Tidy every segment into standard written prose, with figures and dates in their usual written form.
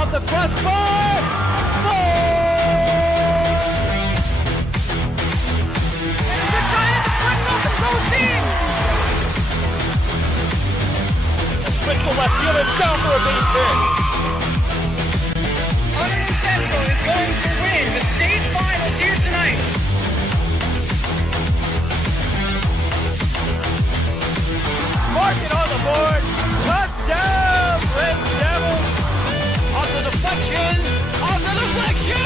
off the crossbar. They're trying to deflect off the goal team. Switch to left field and down for a base hit. Hunterdon Central is going to win the state finals here tonight. Mark it on the board. Touchdown, Red Devils. On the deflection. On the deflection.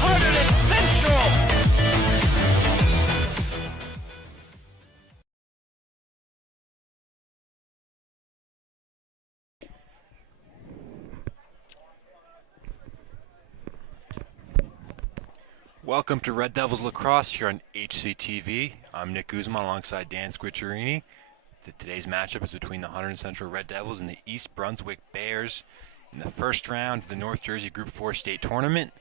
Hunterdon Central. Welcome to Red Devils Lacrosse here on HCTV. I'm Nick Guzman alongside Dan Squicciarini. Today's matchup is between the Hunterdon Central Red Devils and the EastBrunswick Bears in the first round of the North Jersey Group 4 state tournament.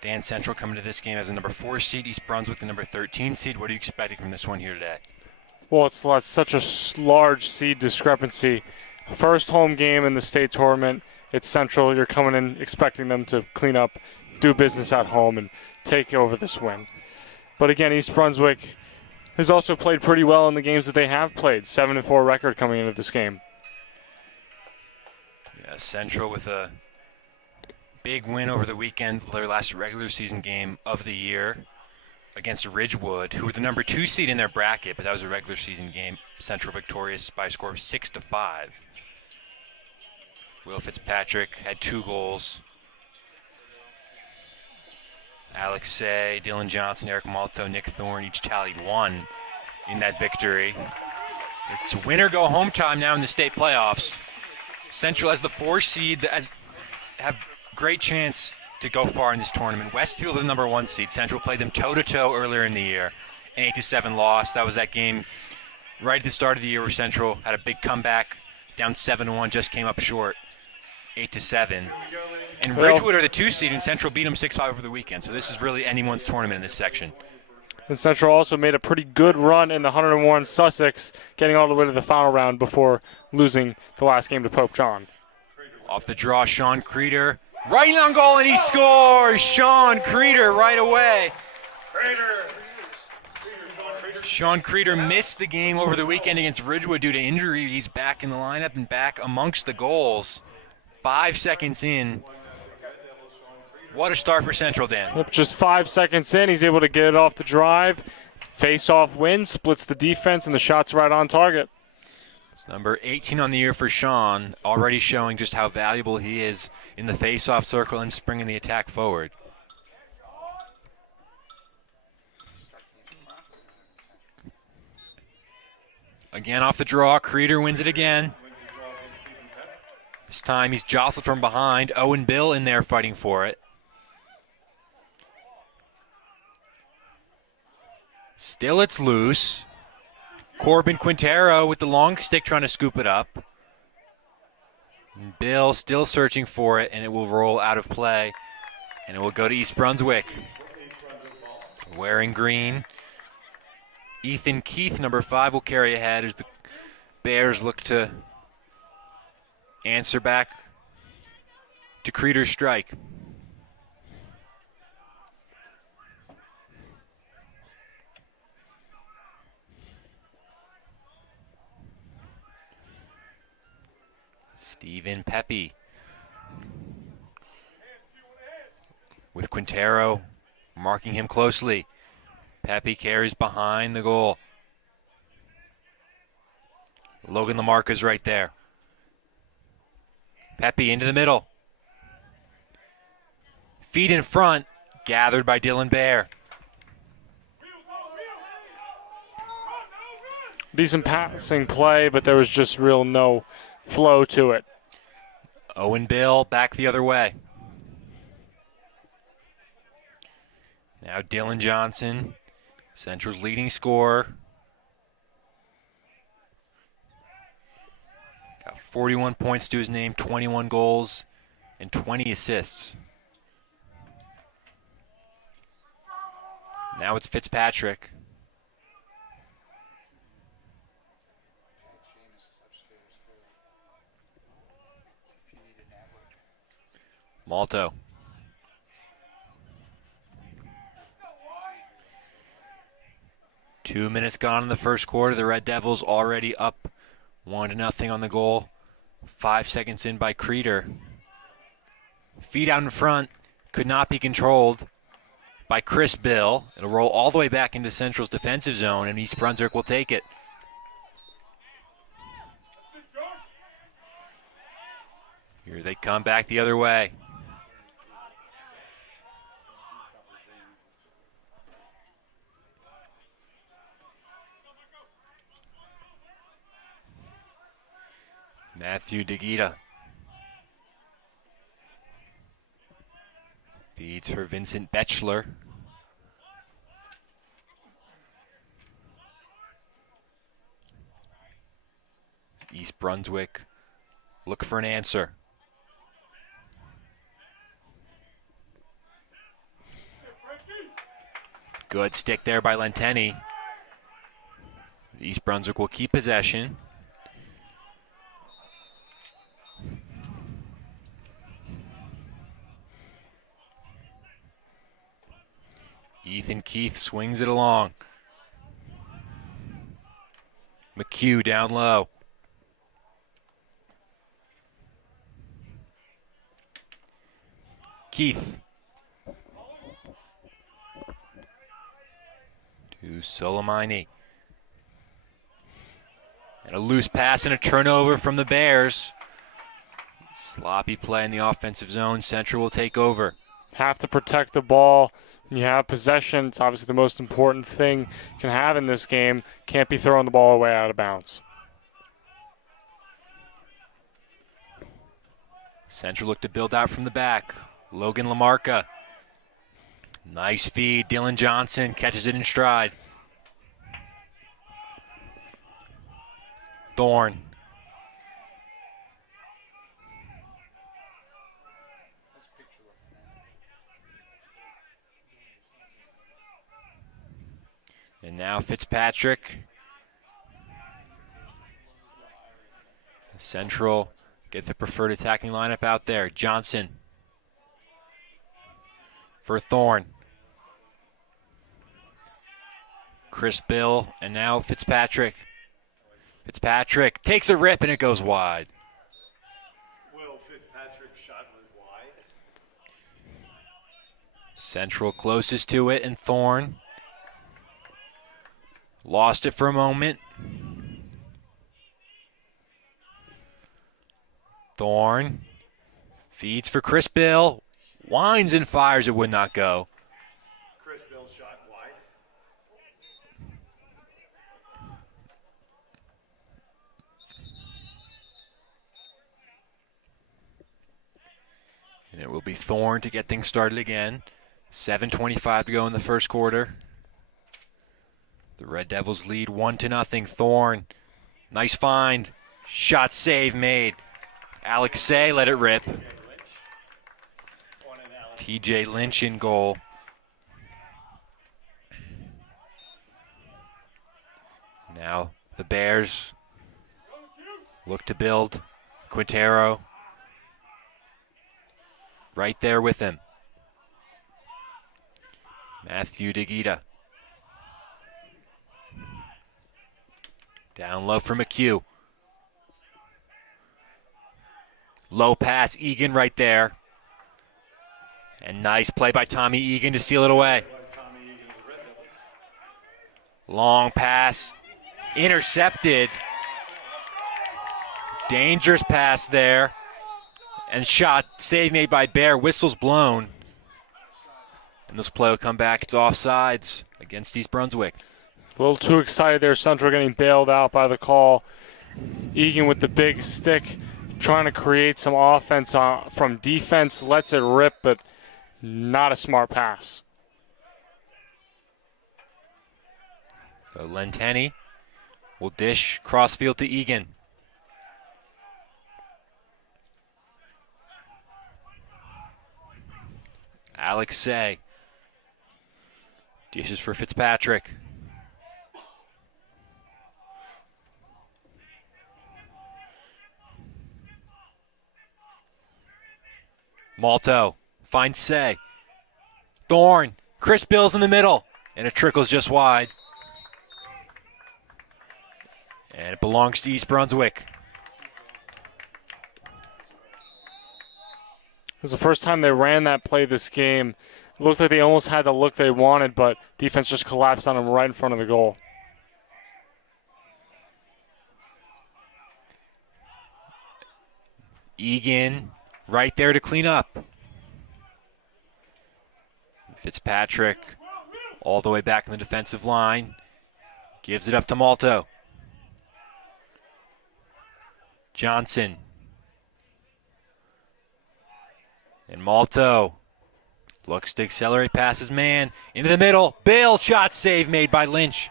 Dan Central coming to this game as the number 4 seed, EastBrunswick the number 13 seed. What are you expecting from this one here today? Well, it's such a large seed discrepancy. First home game in the state tournament. It's Central. You're coming in expecting them to clean up, do business at home, and take over this win. But again, EastBrunswick has also played pretty well in the games that they have played. 7-4 record coming into this game. Yeah, Central with a big win over the weekend, their last regular season game of the year against Ridgewood, who were the number 2 seed in their bracket, but that was a regular season game. Central victorious by a score of 6-5. Will Fitzpatrick had 2 goals. Alex Say, Dylan Johnson, Eric Malto, Nick Thorne each tallied 1 in that victory. It's win or go home time now in the state playoffs. Central as the 4 seed have great chance to go far in this tournament. Westfield is the number 1 seed. Central played them toe-to-toe earlier in the year. An 8-7 loss. That was that game right at the start of the year where Central had a big comeback, down 7-1, just came up short, 8-7. And Ridgewood are the 2 seed, and Central beat them 6-5 over the weekend. So this is really anyone's tournament in this section. And Central also made a pretty good run in the 101 Sussex, getting all the way to the final round before losing the last game to Pope John. Off the draw, Sean Creeder. Right on goal, and he scores! Sean Creeder right away. Sean Creeder missed the game over the weekend against Ridgewood due to injury. He's back in the lineup and back amongst the goals. 5 seconds in. What a start for Central, Dan. Yep, just 5 seconds in, he's able to get it off the drive. Face-off win, splits the defense, and the shot's right on target. It's number 18 on the year for Sean, already showing just how valuable he is in the face-off circle and springing the attack forward. Again off the draw, Creeder wins it again. This time he's jostled from behind. Owen Bill in there fighting for it. Still it's loose. Corbin Quintero with the long stick trying to scoop it up. And Bill still searching for it, and it will roll out of play. And it will go to EastBrunswick. Wearing green. Ethan Keith, number 5, will carry ahead as the Bears look to answer back to Creeder's strike. Stephen Pepe with Quintero marking him closely. Pepe carries behind the goal. Logan Lamarca's right there. Pepe into the middle. Feet in front, gathered by Dylan Bear. Decent passing play, but there was just real no flow to it. Owen Bill back the other way. Now Dylan Johnson, Central's leading scorer. Got 41 points to his name, 21 goals, and 20 assists. Now it's Fitzpatrick. Malto. Two minutes gone in the first quarter. The Red Devils already up 1-0 on the goal. 5 seconds in by Creeder. Feed out in front. Could not be controlled by Chris Bill. It'll roll all the way back into Central's defensive zone, and East Brunswick will take it. Here they come back the other way. Matthew DeGita feeds for Vincent Betchler. East Brunswick look for an answer. Good stick there by Lenteni. East Brunswick will keep possession. Ethan Keith swings it along. McHugh down low. Keith. To Soleimani. And a loose pass and a turnover from the Bears. Sloppy play in the offensive zone. Central will take over. Have to protect the ball. When you have possession, it's obviously the most important thing you can have in this game. Can't be throwing the ball away out of bounds. Central look to build out from the back. Logan Lamarca. Nice feed. Dylan Johnson catches it in stride. Thorne. And now Fitzpatrick. Central get the preferred attacking lineup out there. Johnson for Thorne. Chris Bill, and now Fitzpatrick. Fitzpatrick takes a rip and it goes wide. Will Fitzpatrick's shot was wide. Central closest to it, and Thorne lost it for a moment. Thorne feeds for Chris Bill. Winds and fires, it would not go. Chris Bill's shot wide. And it will be Thorne to get things started again. 7:25 to go in the first quarter. The Red Devils lead 1-0. Thorne, nice find. Shot save made. Alexei let it rip. TJ Lynch in goal. Now the Bears look to build. Quintero right there with him. Matthew DeGita. Down low for McHugh. Low pass, Egan right there. And nice play by Tommy Egan to steal it away. Long pass, intercepted. Dangerous pass there. And shot, save made by Bear, whistle's blown. And this play will come back, it's offsides against East Brunswick. A little too excited there. Central getting bailed out by the call. Egan with the big stick, trying to create some offense from defense. Lets it rip, but not a smart pass. So Lenteni will dish crossfield to Egan. Alexei dishes for Fitzpatrick. Malto finds Say. Thorne. Chris Bills in the middle. And it trickles just wide. And it belongs to East Brunswick. It was the first time they ran that play this game. It looked like they almost had the look they wanted, but defense just collapsed on them right in front of the goal. Egan right there to clean up. Fitzpatrick all the way back in the defensive line. Gives it up to Malto. Johnson. And Malto looks to accelerate past his man. Into the middle. Bill, shot save made by Lynch.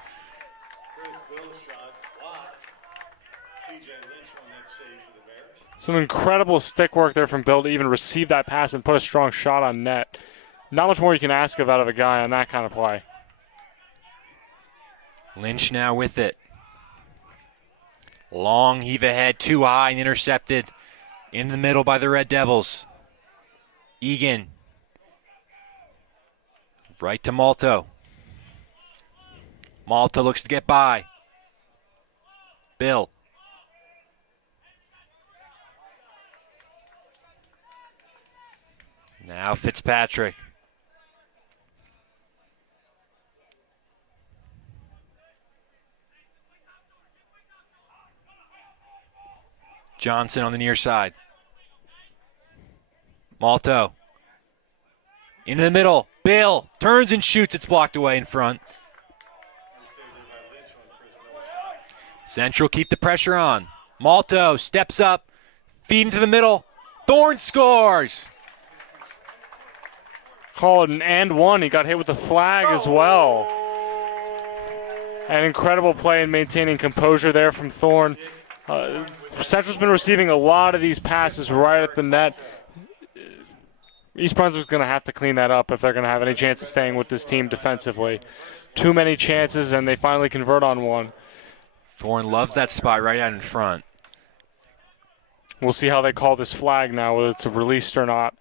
Some incredible stick work there from Bill to even receive that pass and put a strong shot on net. Not much more you can ask of out of a guy on that kind of play. Lynch now with it. Long heave ahead, too high and intercepted in the middle by the Red Devils. Egan. Right to Malto. Malto looks to get by. Bill. Now Fitzpatrick. Johnson on the near side. Malto. Into the middle. Bill turns and shoots. It's blocked away in front. Central keep the pressure on. Malto steps up. Feed into the middle. Thorne scores. Called an and one. He got hit with the flag as well. An incredible play in maintaining composure there from Thorne. Central's been receiving a lot of these passes right at the net. East Brunswick's going to have to clean that up if they're going to have any chance of staying with this team defensively. Too many chances, and they finally convert on one. Thorne loves that spot right out in front. We'll see how they call this flag now, whether it's a released or not.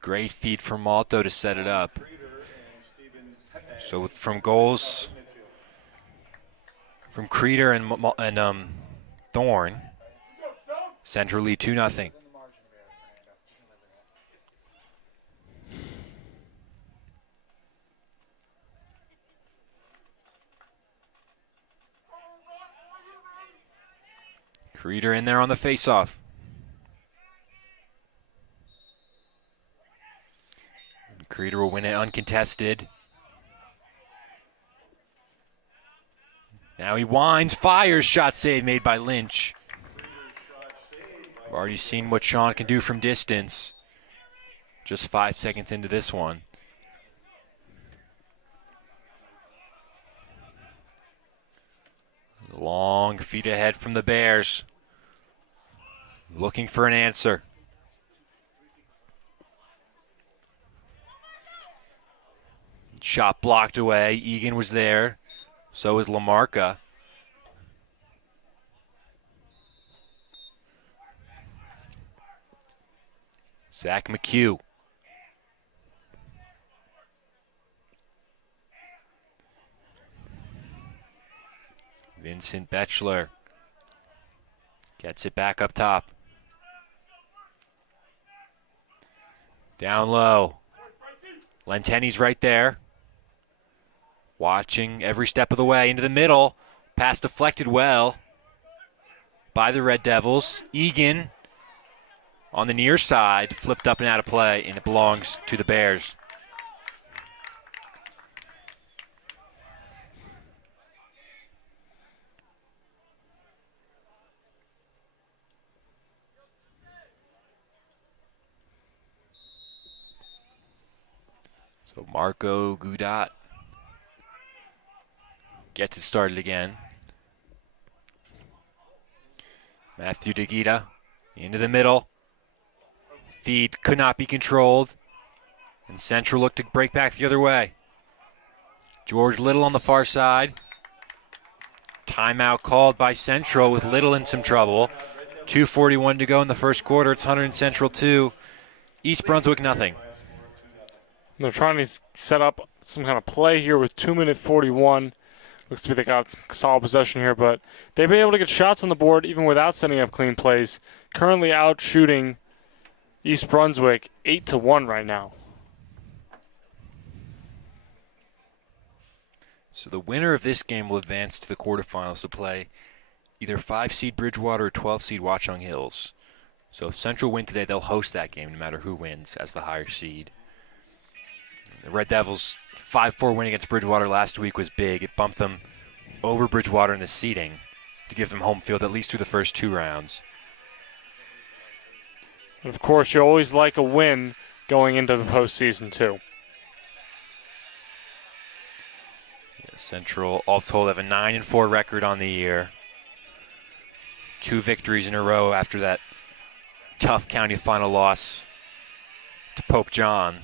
Great feed from Malto to set it up. So from goals from Creeder and Thorne, Central lead 2-0. Creeder in there on the faceoff. Creeder will win it uncontested. Now he winds, fires, shot save made by Lynch. We've already seen what Sean can do from distance. Just 5 seconds into this one. Long feet ahead from the Bears. Looking for an answer. Shot blocked away. Egan was there. So is Lamarca. Zach McHugh. Vincent Betchler gets it back up top. Down low. Lenteni's right there. Watching every step of the way into the middle. Pass deflected well by the Red Devils. Egan on the near side, flipped up and out of play, and it belongs to the Bears. So Marco Goudat gets it started again. Matthew DeGita into the middle. Feed could not be controlled. And Central looked to break back the other way. George Little on the far side. Timeout called by Central with Little in some trouble. 2:41 to go in the first quarter. It's Hunterdon Central 2, East Brunswick nothing. They're trying to set up some kind of play here with 2:41. Looks to be they got some solid possession here, but they've been able to get shots on the board even without setting up clean plays. Currently out shooting East Brunswick 8-1 right now. So the winner of this game will advance to the quarterfinals to play either 5-seed Bridgewater or 12-seed Watchung Hills. So if Central win today, they'll host that game no matter who wins as the higher seed. The Red Devils' 5-4 win against Bridgewater last week was big. It bumped them over Bridgewater in the seeding to give them home field at least through the first 2 rounds. And of course, you always like a win going into the postseason too. Central, all told, have a 9-4 record on the year. 2 victories in a row after that tough county final loss to Pope John.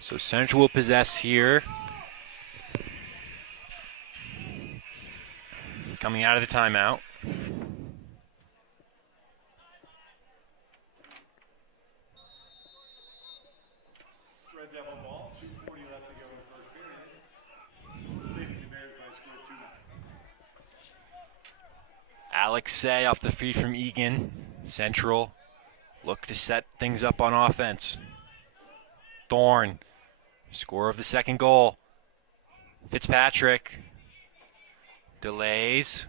So Central will possess here. Coming out of the timeout. Red Devil ball, 2:40 left to go in the first period. Leading the Bears by a score of 2-0. Alex Say off the feed from Egan. Central look to set things up on offense. Thorne, scorer of the second goal. Fitzpatrick delays.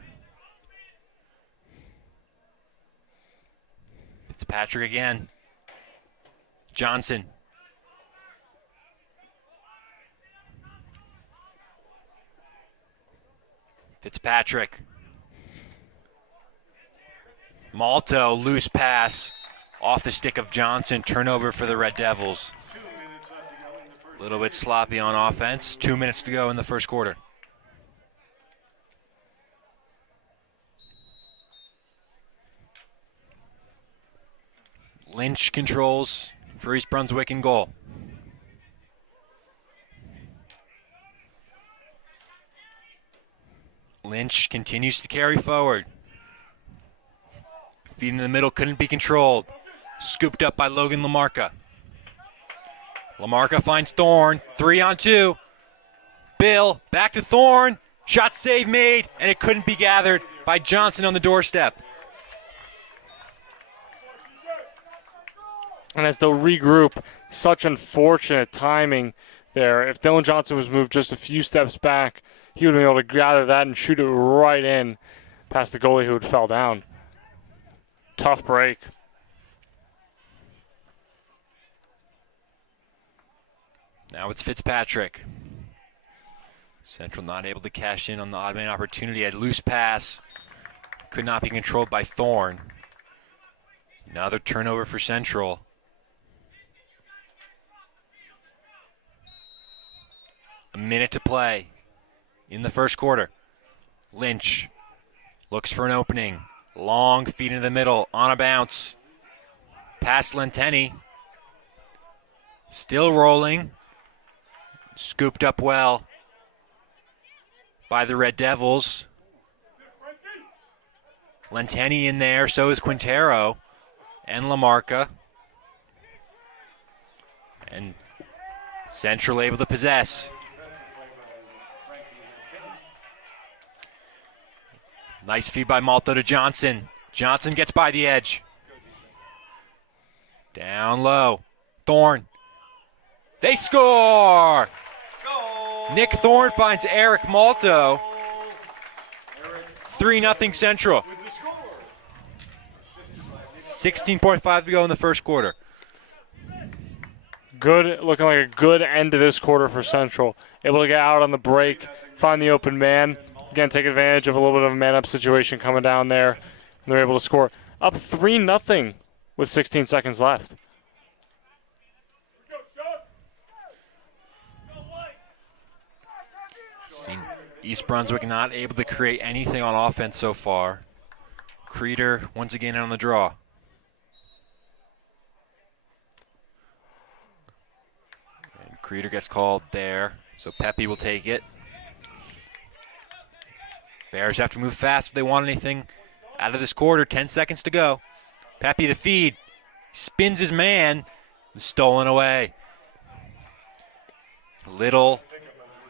Fitzpatrick again. Johnson. Fitzpatrick. Malto, loose pass off the stick of Johnson. Turnover for the Red Devils. 2 minutes left to go in the first A little bit sloppy on offense. 2 minutes to go in the first quarter. Lynch controls for East Brunswick in goal. Lynch continues to carry forward. Feed in the middle couldn't be controlled. Scooped up by Logan Lamarca. Lamarca finds Thorne. 3-on-2. Bill back to Thorne. Shot save made, and it couldn't be gathered by Johnson on the doorstep. And as they'll regroup, such unfortunate timing there. If Dylan Johnson was moved just a few steps back, he would have been able to gather that and shoot it right in past the goalie who had fell down. Tough break. Now it's Fitzpatrick. Central not able to cash in on the odd man opportunity. A loose pass. Could not be controlled by Thorne. Another turnover for Central. A minute to play in the first quarter. Lynch looks for an opening. Long feed into the middle, on a bounce. Past Lenteni. Still rolling. Scooped up well by the Red Devils. Lenteni in there, so is Quintero and Lamarca. And Central able to possess. Nice feed by Malto to Johnson. Johnson gets by the edge. Down low. Thorne. They score! Nick Thorne finds Eric Malto. 3-0 Central. 16.5 to go in the first quarter. Good, looking like a good end to this quarter for Central. Able to get out on the break, find the open man. Again, take advantage of a little bit of a man-up situation coming down there. And they're able to score. Up 3-0 with 16 seconds left. East Brunswick not able to create anything on offense so far. Creeder once again on the draw. Creeder gets called there, so Pepe will take it. Bears have to move fast if they want anything out of this quarter. 10 seconds to go. Pepe the feed. Spins his man. Stolen away. Little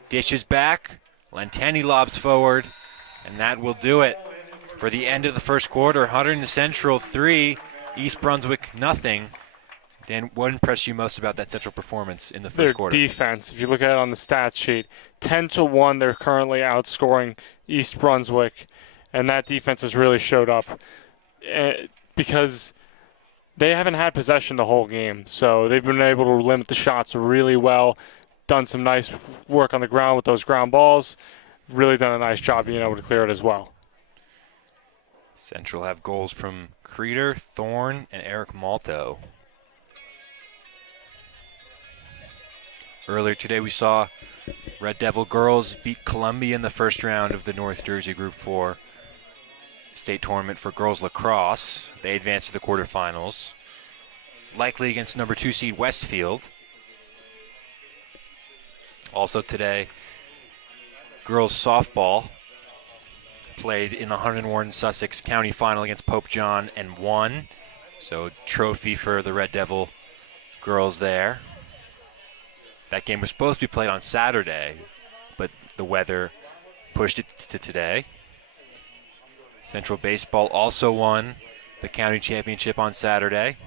dishes back. Lanteni lobs forward. And that will do it for the end of the first quarter. Hunterdon Central 3, East Brunswick nothing. Dan, what impressed you most about that Central performance in the first quarter? Their defense. If you look at it on the stats sheet, 10-1, they're currently outscoring East Brunswick, and that defense has really showed up because they haven't had possession the whole game. So they've been able to limit the shots really well, done some nice work on the ground with those ground balls, really done a nice job being able to clear it as well. Central have goals from Creeder, Thorne, and Eric Malto. Earlier today we saw Red Devil girls beat Columbia in the first round of the North Jersey Group 4 state tournament for girls lacrosse. They advanced to the quarterfinals, likely against number 2 seed Westfield. Also today, girls softball played in the Hunterdon Warren Sussex County final against Pope John and won. So trophy for the Red Devil girls there. That game was supposed to be played on Saturday, but the weather pushed it to today. Central Baseball also won the county championship on Saturday.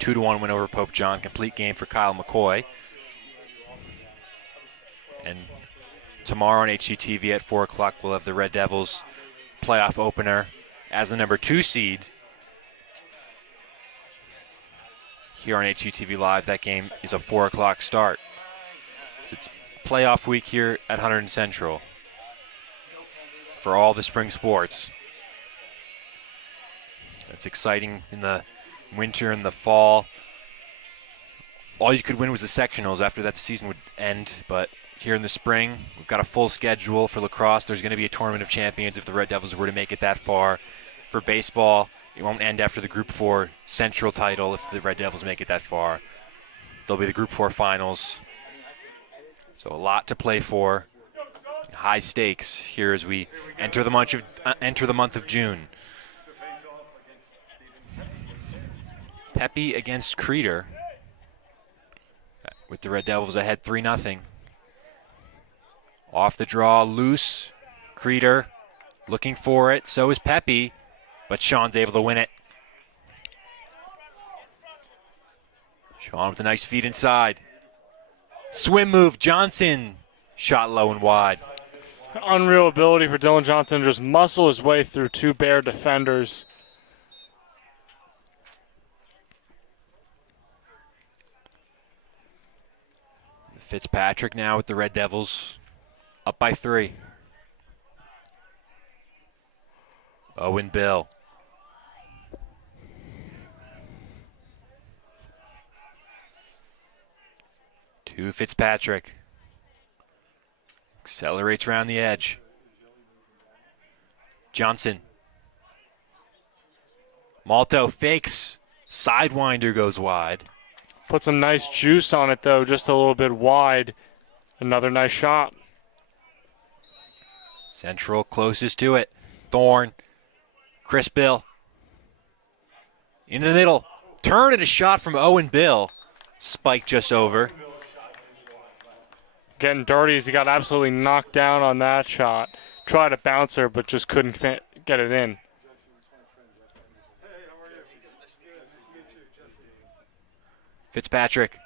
2-1 win over Pope John. Complete game for Kyle McCoy. And tomorrow on HGTV at 4 o'clock, we'll have the Red Devils playoff opener as the number 2 seed. Here on HGTV Live, that game is a 4 o'clock start. So it's playoff week here at Hunterdon Central for all the spring sports. It's exciting in the winter and the fall. All you could win was the sectionals. After that, the season would end. But here in the spring, we've got a full schedule for lacrosse. There's going to be a tournament of champions if the Red Devils were to make it that far. For baseball, it won't end after the Group 4 Central title if the Red Devils make it that far. There'll be the Group 4 finals. So a lot to play for. High stakes here as we enter the month of June. Pepe against Creeder, with the Red Devils ahead 3-0. Off the draw, loose. Creeder looking for it. So is Pepe, but Sean's able to win it. Sean with a nice feed inside. Swim move, Johnson. Shot low and wide. Unreal ability for Dylan Johnson to just muscle his way through 2 Bear defenders. Fitzpatrick now with the Red Devils, up by 3. Owen Bill. To Fitzpatrick. Accelerates around the edge. Johnson. Malto fakes. Sidewinder goes wide. Put some nice juice on it, though, just a little bit wide. Another nice shot. Central closest to it. Thorne. Chris Bill. In the middle. Turn and a shot from Owen Bill. Spike just over. Getting dirty as he got absolutely knocked down on that shot. Tried a bouncer, but just couldn't get it in. Fitzpatrick.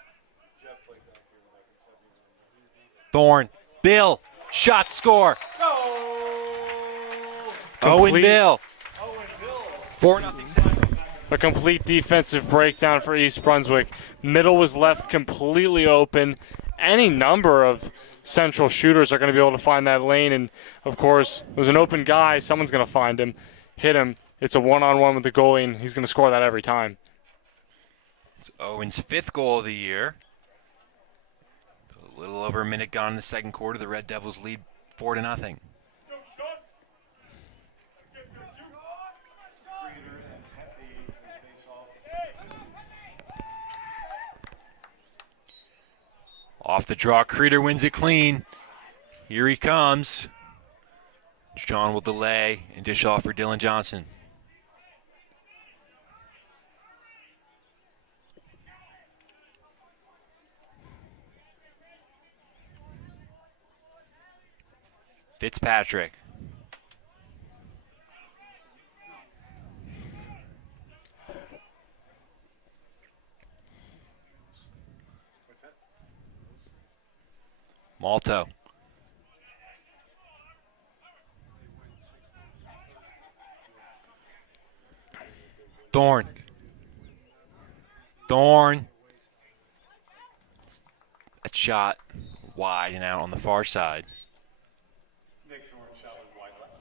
Thorne. Bill. Shot score. Owen Bill. 4-0. A complete defensive breakdown for East Brunswick. Middle was left completely open. Any number of Central shooters are going to be able to find that lane. And, of course, there's an open guy. Someone's going to find him, hit him. It's a one-on-one with the goalie, and he's going to score that every time. It's Owen's 5th goal of the year. A little over a minute gone in the second quarter. The Red Devils lead 4-0. Off the draw, Creeder wins it clean. Here he comes. John will delay and dish off for Dylan Johnson. Fitzpatrick. Malto. Thorne. That shot wide and out on the far side. Nick Thorne shot was wide left.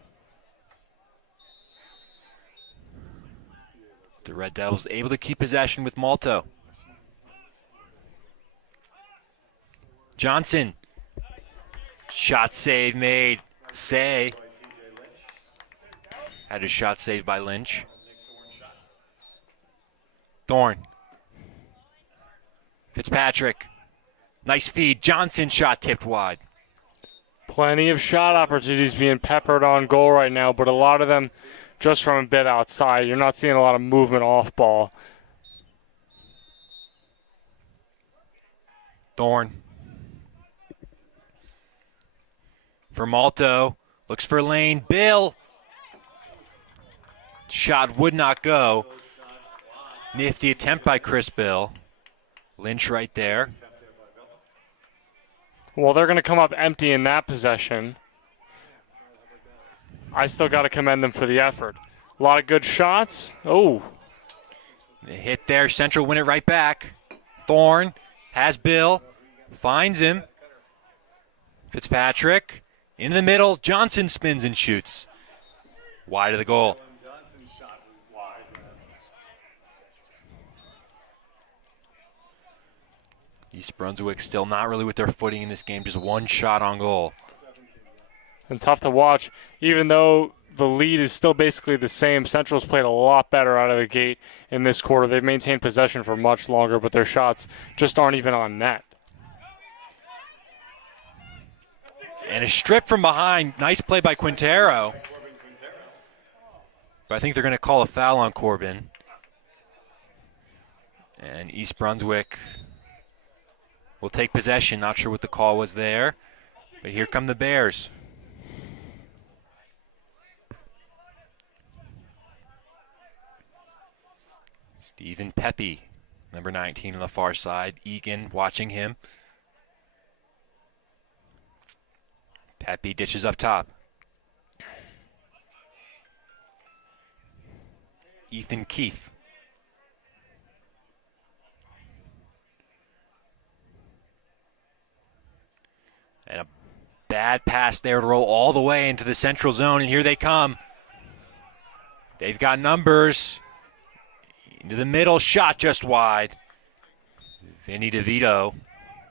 The Red Devils able to keep possession with Malto. Johnson. Shot save made. Say. Had his shot saved by Lynch. Thorne. Fitzpatrick. Nice feed. Johnson shot tipped wide. Plenty of shot opportunities being peppered on goal right now, but a lot of them just from a bit outside. You're not seeing a lot of movement off ball. Thorne. For Malto. Looks for lane. Bill. Shot would not go. Nifty attempt by Chris Bill. Lynch right there. Well, they're going to come up empty in that possession. I still got to commend them for the effort. A lot of good shots. Oh. The hit there. Central win it right back. Thorne has Bill. Finds him. Fitzpatrick. In the middle. Johnson spins and shoots. Wide of the goal. Johnson's shot was wide. East Brunswick still not really with their footing in this game. Just one shot on goal. And tough to watch. Even though the lead is still basically the same, Central's played a lot better out of the gate in this quarter. They've maintained possession for much longer, but their shots just aren't even on net. And a strip from behind. Nice play by Quintero. But I think they're going to call a foul on Corbin. And East Brunswick will take possession. Not sure what the call was there. But here come the Bears. Stephen Pepe, number 19 on the far side. Egan watching him. Pepe ditches up top. Ethan Keith. And a bad pass there to roll all the way into the central zone, and here they come. They've got numbers. Into the middle, shot just wide. Vinny DeVito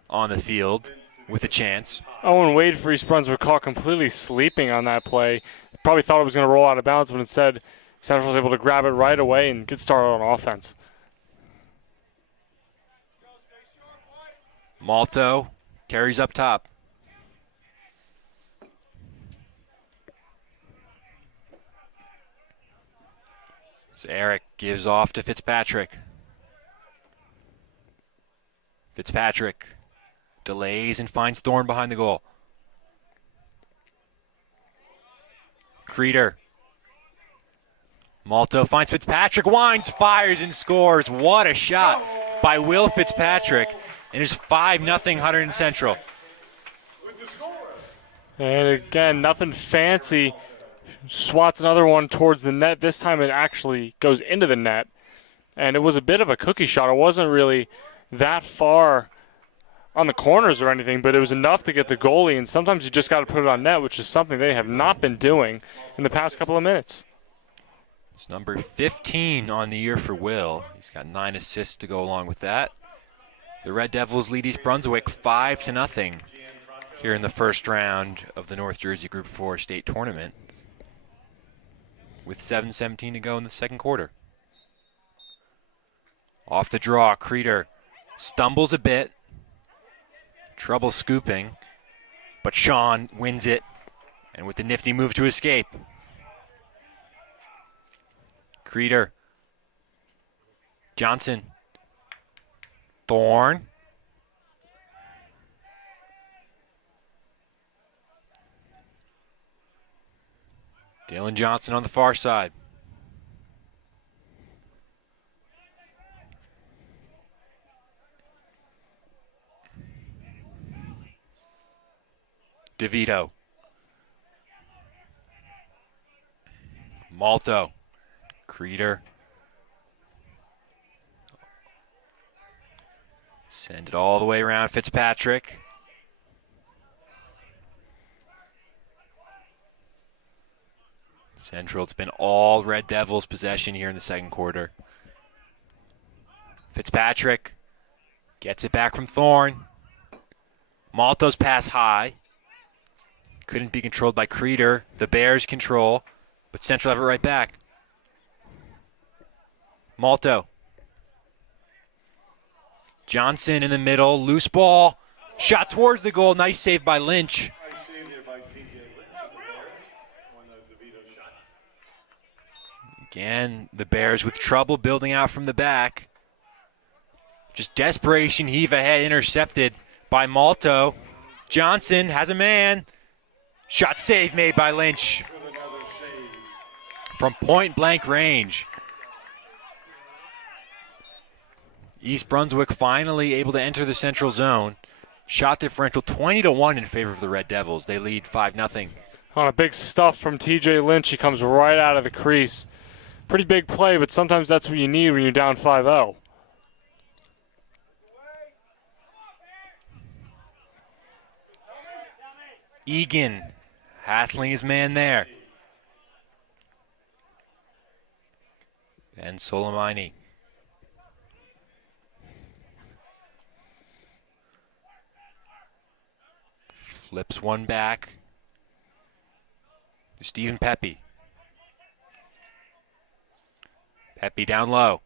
on the field with a chance. Owen Wade for East Brunswick caught completely sleeping on that play. Probably thought it was going to roll out of bounds, but instead Central was able to grab it right away and get started on offense. Malto carries up top. So Eric gives off to Fitzpatrick. Fitzpatrick delays and finds Thorne behind the goal. Creeder. Malto finds Fitzpatrick, winds, fires, and scores. What a shot by Will Fitzpatrick. And it's 5-0 Hunterdon Central. And again, nothing fancy. Swats another one towards the net. This time it actually goes into the net. And it was a bit of a cookie shot. It wasn't really that far on the corners or anything, but it was enough to get the goalie. And sometimes you just got to put it on net, which is something they have not been doing in the past couple of minutes. It's number 15 on the year for Will. He's got 9 assists to go along with that. The Red Devils lead East Brunswick 5-0 here in the first round of the North Jersey Group 4 state tournament, with 7:17 to go in the second quarter. Off the draw, Creeder stumbles a bit, Trouble scooping, but Sean wins it, and with the nifty move to escape. Creeder. Johnson. Thorne. Dylan Johnson on the far side. DeVito. Malto. Creeder. Send it all the way around Fitzpatrick. Central, it's been all Red Devils possession here in the second quarter. Fitzpatrick gets it back from Thorne. Malto's pass high. Couldn't be controlled by Creeder. The Bears control, but Central have it right back. Malto. Johnson in the middle, loose ball. Shot towards the goal, nice save by Lynch. Nice save there by TJ Lynch of the Bears on the DeVito shot. Again, the Bears with trouble building out from the back. Just desperation, heave ahead, intercepted by Malto. Johnson has a man. Shot save made by Lynch With another save. from point blank range. East Brunswick finally able to enter the central zone. Shot differential 20-1 in favor of the Red Devils. They lead 5-0. On a big stuff from TJ Lynch, he comes right out of the crease. Pretty big play, but sometimes that's what you need when you're down 5-0. Egan hassling his man there. And Soleimani. Flips one back. Stephen Pepe. Pepe down low.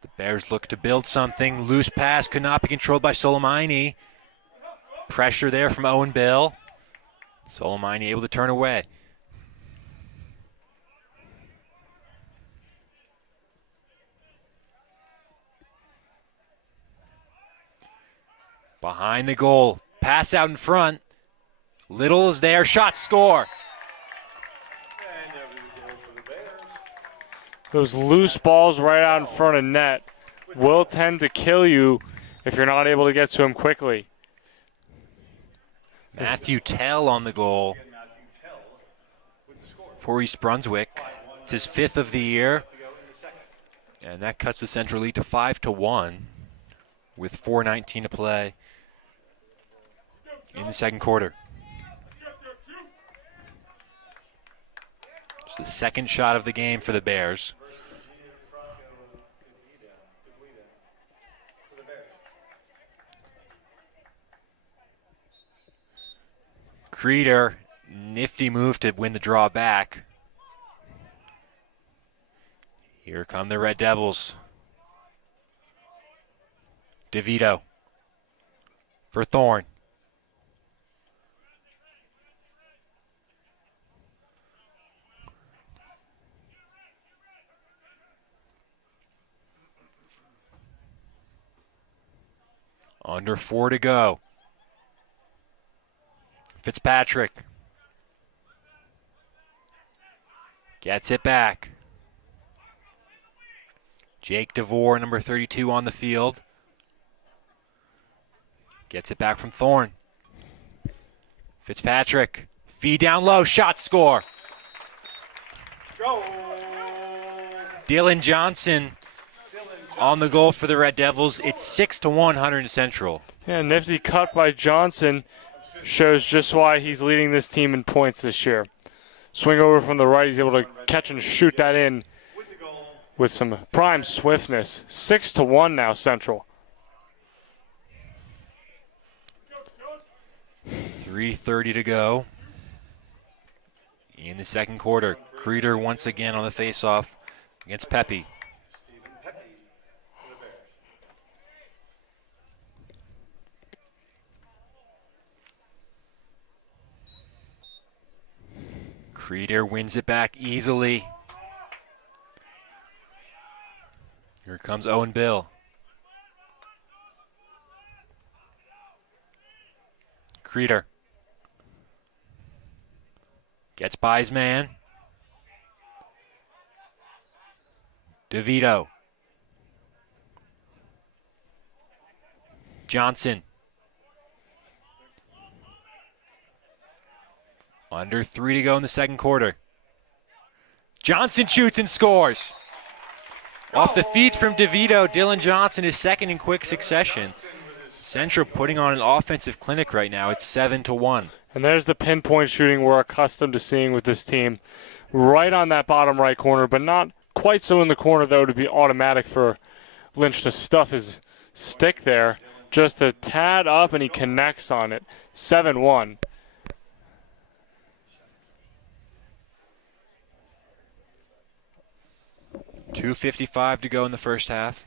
The Bears look to build something. Loose pass could not be controlled by Soleimani. Pressure there from Owen Bill. Soleimani able to turn away. Behind the goal. Pass out in front. Little is there. Shot, score. And there was a goal for the Bears. Those loose balls right out in front of net will tend to kill you if you're not able to get to him quickly. Matthew Tell on the goal And Matthew Tell with the score. for East Brunswick. It's his 5th of the year. To go in the second. And that cuts the Central lead to 5-1 with 4:19 to play in the second quarter. It's the second shot of the game for the Bears. Creeder, nifty move to win the draw back. Here come the Red Devils. DeVito for Thorne. Under 4 to go. Fitzpatrick gets it back. Jake DeVore, number 32 on the field. Gets it back from Thorne. Fitzpatrick, feed down low, shot, score. Go! Dylan Johnson on the goal for the Red Devils. It's 6-1 Hunterdon Central. Yeah, nifty cut by Johnson shows just why he's leading this team in points this year. Swing over from the right, he's able to catch and shoot that in With the goal. with some prime swiftness. 6-1 now, Central. 3:30 to go in the second quarter. Creeder once again on the faceoff against Pepe. Stephen Pepe for the Bears. Creeder wins it back easily. Here comes Owen Bill. Creeder gets by his man. DeVito. Johnson. Under 3 to go in the second quarter. Johnson shoots and scores. Off the feet from DeVito, Dylan Johnson is second in quick succession. Central putting on an offensive clinic right now. It's 7-1. And there's the pinpoint shooting we're accustomed to seeing with this team. Right on that bottom right corner, but not quite so in the corner, though, to be automatic for Lynch to stuff his stick there. Just a tad up, and he connects on it. 7-1. $2:55 to go in the first half.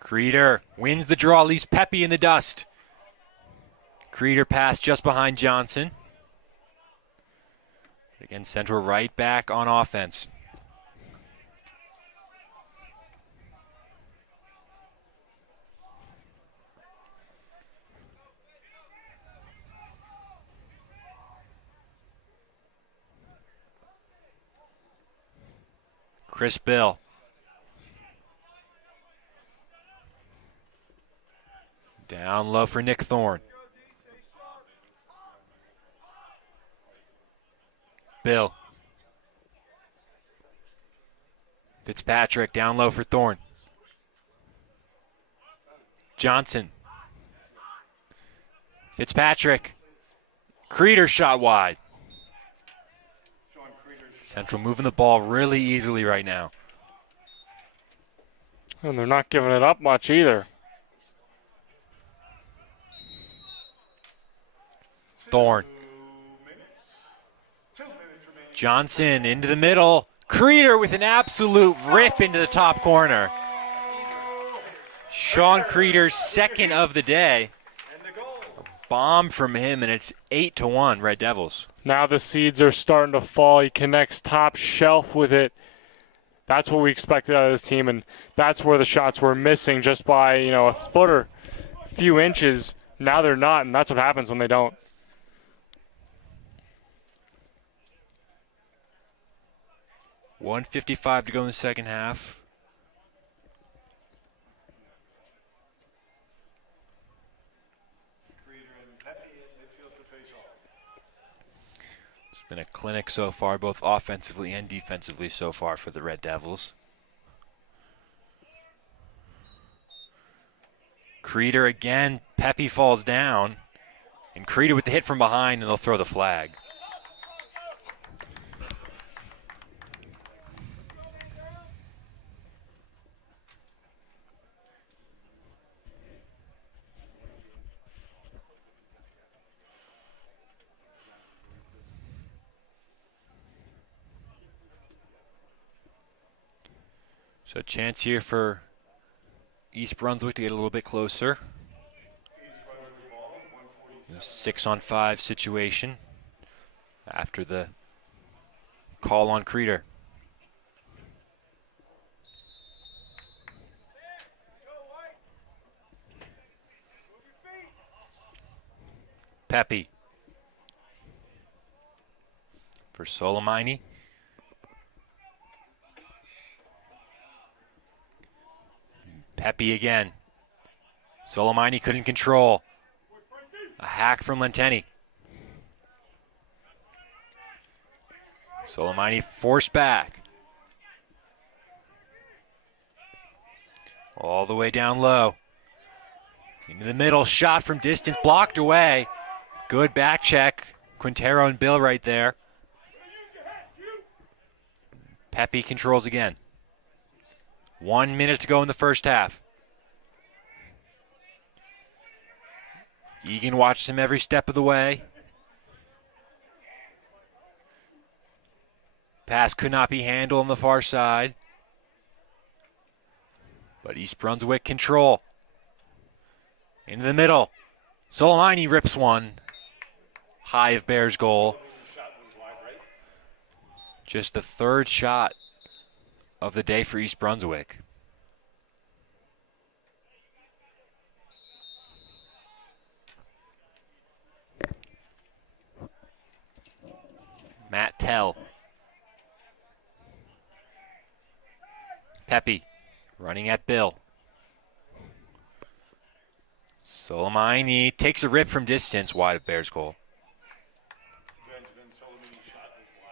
Creeder wins the draw, leaves Pepe in the dust. Creeder pass just behind Johnson. Again, Central right back on offense. Chris Bill. Down low for Nick Thorne. Bill. Fitzpatrick down low for Thorne. Johnson. Fitzpatrick. Creeder shot wide. Central moving the ball really easily right now. And they're not giving it up much either. Thorne. Johnson into the middle. Creeder with an absolute rip into the top corner. Sean Creeder's second of the day. A bomb from him, and it's 8-1 Red Devils. Now the seeds are starting to fall. He connects top shelf with it. That's what we expected out of this team, and that's where the shots were missing just by, a foot or a few inches. Now they're not, and that's what happens when they don't. $1:55 to go in the second half. It's been a clinic so far, both offensively and defensively so far for the Red Devils. Creeder again. Pepe falls down. And Creeder with the hit from behind, and they'll throw the flag. So a chance here for East Brunswick to get a little bit closer. 6-on-5 situation after the call on Creeder. Pepe for Solomini. Pepe again. Solomini couldn't control. A hack from Lenteni. Solomini forced back. All the way down low. Into the middle, shot from distance, blocked away. Good back check. Quintero and Bill right there. Pepe controls again. 1 minute to go in the first half. Egan watches him every step of the way. Pass could not be handled on the far side. But East Brunswick control. Into the middle. Soleimani rips one. High of Bears goal. Just the third shot of the day for East Brunswick. Matt Tell. Pepe running at Bill. Soleimani takes a rip from distance, wide of Bears goal.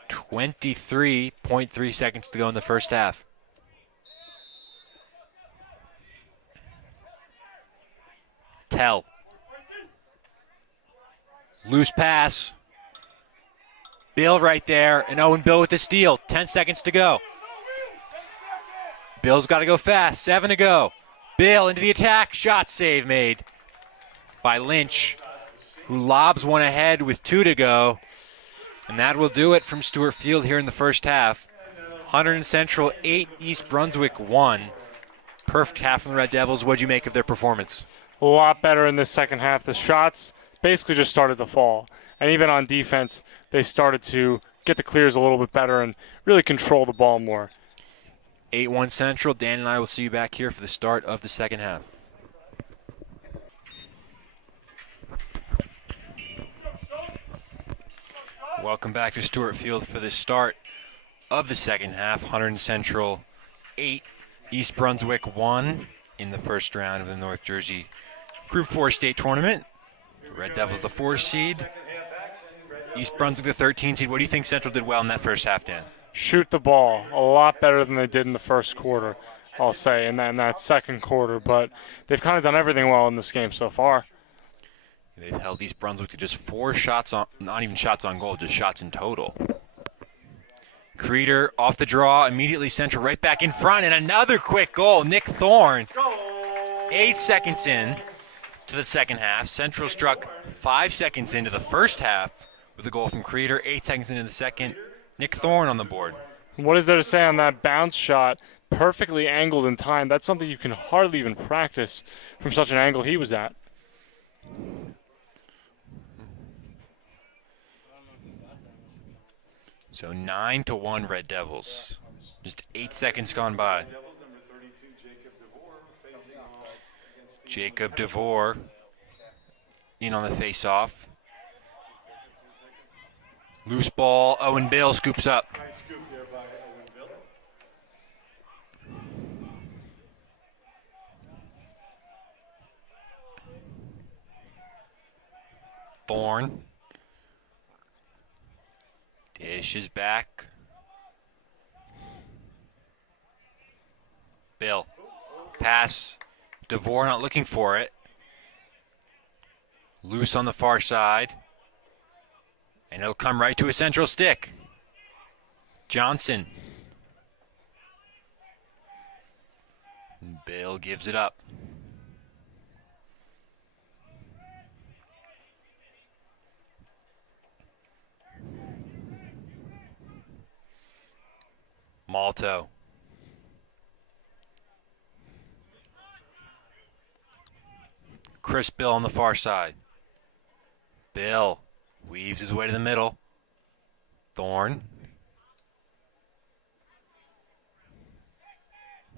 23.3 seconds to go in the first half. Tell. Loose pass. Bill right there, and Owen Bill with the steal. 10 seconds to go. Bill's got to go fast. 7 to go. Bill into the attack. Shot save made by Lynch, who lobs one ahead with 2 to go. And that will do it from Stewart Field here in the first half. Hunterdon Central 8, East Brunswick 1. Perfect half from the Red Devils. What'd you make of their performance? A lot better in this second half. The shots basically just started to fall. And even on defense, they started to get the clears a little bit better and really control the ball more. 8-1 Central. Dan and I will see you back here for the start of the second half. Welcome back to Stewart Field for the start of the second half. Hunterdon Central 8, East Brunswick 1 in the first round of the North Jersey Group 4 state tournament. Red Devils the 4 seed, East Brunswick the 13 seed. What do you think Central did well in that first half, Dan? Shoot the ball a lot better than they did in the first quarter, I'll say, and then that second quarter. But they've kind of done everything well in this game so far. They've held East Brunswick to just 4 shots on, not even shots on goal, just shots in total. Creeder off the draw, immediately Central right back in front, and another quick goal. Nick Thorne, 8 seconds in to the second half. Central struck 5 seconds into the first half with a goal from Creeder, 8 seconds into the second. Nick Thorne on the board. What is there to say on that bounce shot? Perfectly angled in time. That's something you can hardly even practice from such an angle he was at. So 9-1 Red Devils. Just 8 seconds gone by. Jacob DeVore in on the face-off. Loose ball, Owen Bill scoops up. Nice scoop there by Owen Bill. Thorne. Dishes back. Bill. Pass. DeVore not looking for it. Loose on the far side. And it'll come right to a central stick. Johnson. Bill gives it up. Malto. Chris Bill on the far side. Bill weaves his way to the middle. Thorne.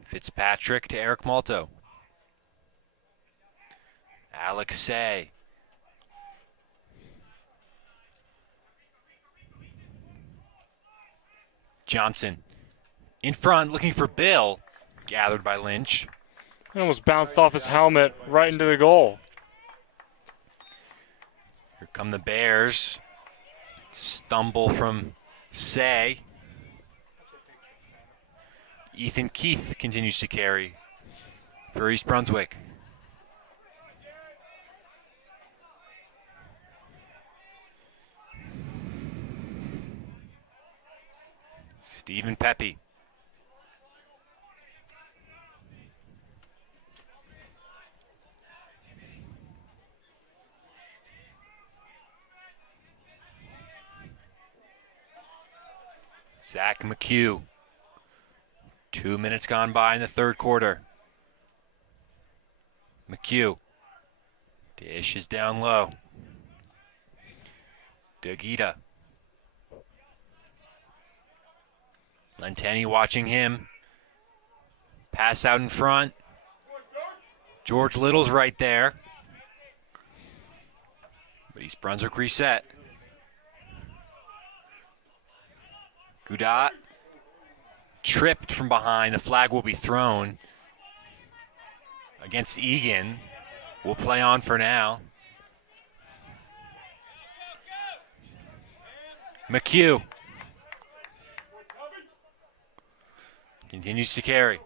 Fitzpatrick to Eric Malto. Alexei. Johnson. In front, looking for Bill. Gathered by Lynch. It almost bounced off his helmet right into the goal. Here come the Bears. Stumble from Say. Ethan Keith continues to carry for East Brunswick. Stephen Pepe. Zach McHugh. 2 minutes gone by in the third quarter. McHugh. Dish is down low. Dagita. Lenteni watching him. Pass out in front. George Little's right there. But East Brunswick reset. Goudat tripped from behind. The flag will be thrown against Egan. We'll play on for now. McHugh continues to carry.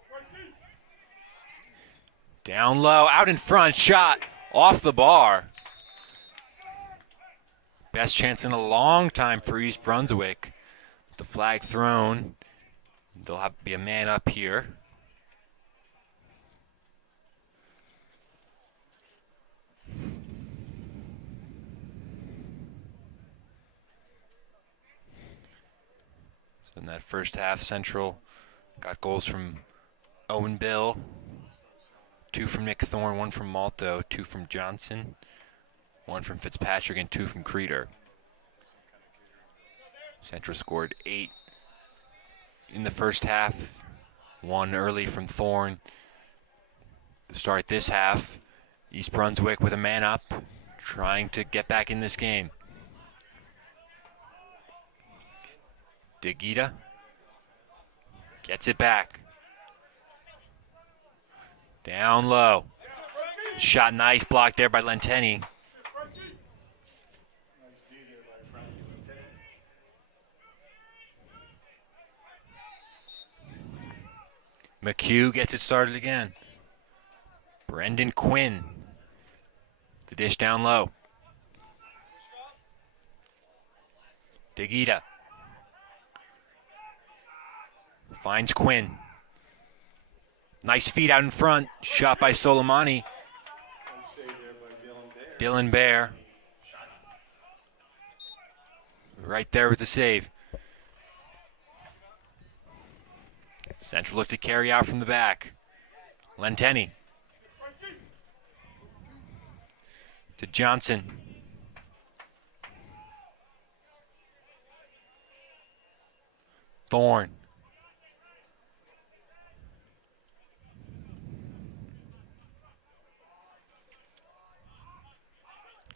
Down low, out in front, shot off the bar. Best chance in a long time for East Brunswick. The flag thrown. There'll have to be a man up here. So in that first half, Central got goals from Owen Bill, 2 from Nick Thorne, 1 from Malto, 2 from Johnson, 1 from Fitzpatrick, and 2 from Creeder. Central scored 8 in the first half, 1 early from Thorne. To start this half, East Brunswick with a man up, trying to get back in this game. Dagita gets it back. Down low. Shot nice, block there by Lenteni. McHugh gets it started again. Brendan Quinn. The dish down low. Dagita. Finds Quinn. Nice feed out in front. Shot by Soleimani. Dylan Bear. Right there with the save. Central look to carry out from the back. Lenteni. To Johnson. Thorne.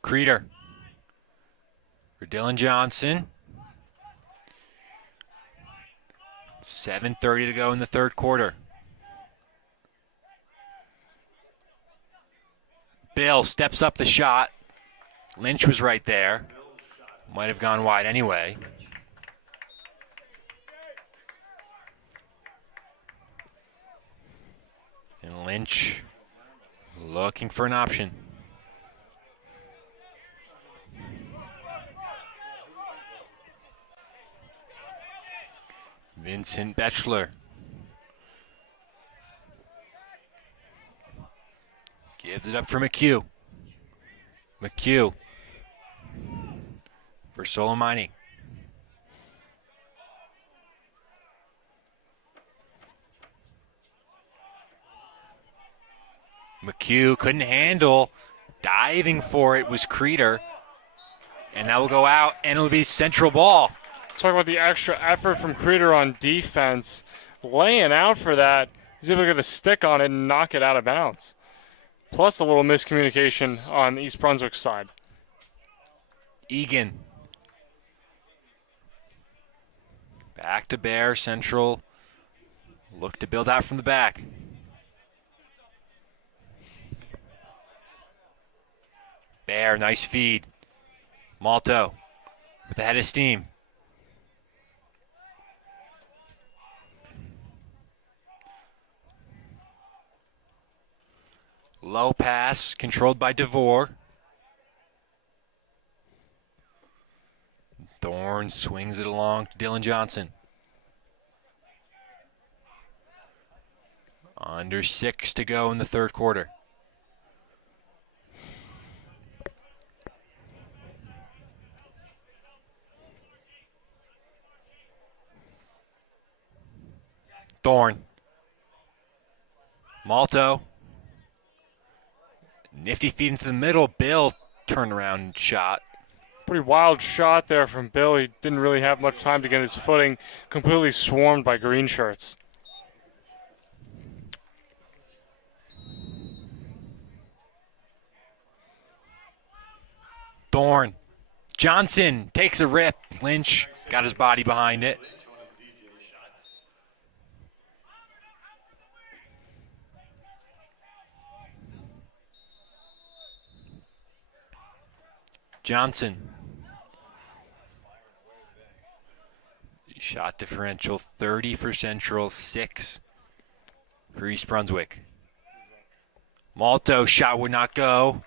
Creeder. For Dylan Johnson. 7:30 to go in the third quarter. Bill steps up the shot. Lynch was right there. Might have gone wide anyway. And Lynch looking for an option. Vincent Betchler gives it up for McHugh. McHugh for Soleimani. McHugh couldn't handle. Diving for it was Creeder. And that will go out, and it'll be Central ball. Talk about the extra effort from Creeder on defense. Laying out for that. He's able to get a stick on it and knock it out of bounds. Plus a little miscommunication on East Brunswick's side. Egan. Back to Bear. Central look to build out from the back. Bear, nice feed. Malto with the head of steam. Low pass, controlled by DeVore. Thorne swings it along to Dylan Johnson. Under 6 to go in the third quarter. Thorne. Malto. Nifty feed into the middle. Bill turned around shot. Pretty wild shot there from Bill. He didn't really have much time to get his footing. Completely swarmed by green shirts. Thorne. Johnson takes a rip. Lynch got his body behind it. Johnson. Shot differential 30 for Central, 6 for East Brunswick. Malto shot would not go.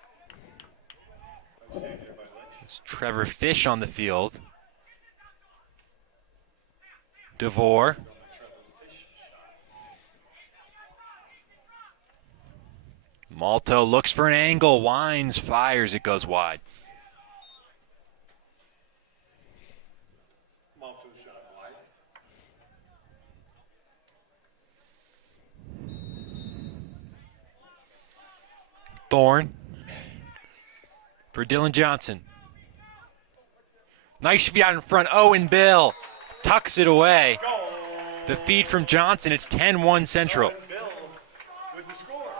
It's Trevor Fish on the field. DeVore. Malto looks for an angle, winds, fires, it goes wide. Malto shot wide. Thorne for Dylan Johnson. Nice feed out in front. Owen Bill tucks it away. The feed from Johnson. It's 10-1 Central. Bill with the score.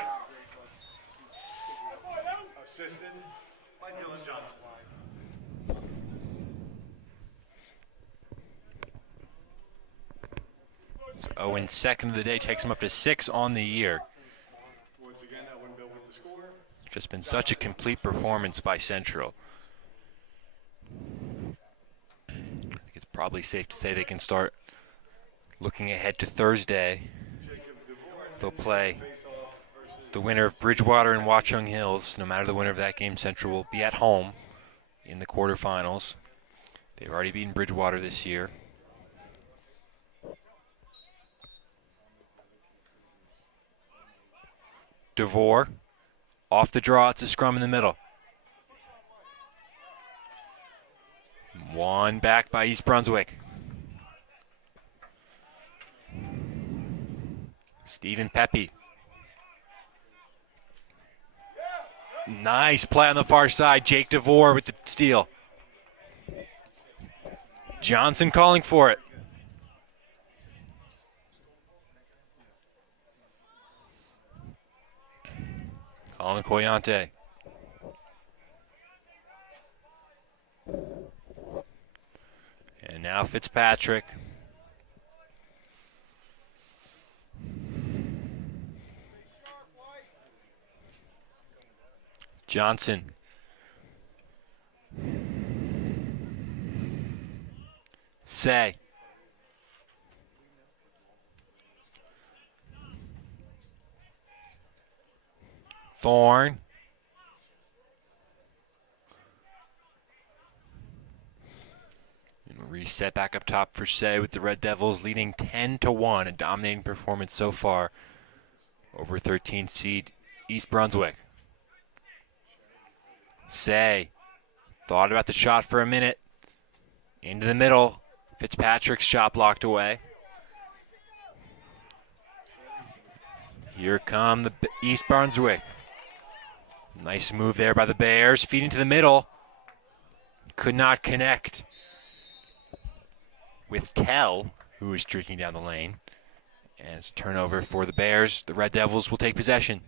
Assisted by Dylan Johnson. So Owen's second of the day takes him up to 6 on the year. Once again, Owen Bill with the score. Just been such a complete performance by Central. I think it's probably safe to say they can start looking ahead to Thursday. They'll play the winner of Bridgewater and Watchung Hills. No matter the winner of that game, Central will be at home in the quarterfinals. They've already beaten Bridgewater this year. DeVore off the draw. It's a scrum in the middle. One back by East Brunswick. Stephen Pepe. Nice play on the far side. Jake DeVore with the steal. Johnson calling for it. Colin Coyante. And now Fitzpatrick. Johnson. Say. Thorne. And reset back up top for Say with the Red Devils leading 10-1. A dominating performance so far over 13 seed East Brunswick. Say thought about the shot for a minute. Into the middle. Fitzpatrick's shot blocked away. Here come the East Brunswick. Nice move there by the Bears. Feed into the middle. Could not connect with Tell, who is streaking down the lane. And it's a turnover for the Bears. The Red Devils will take possession.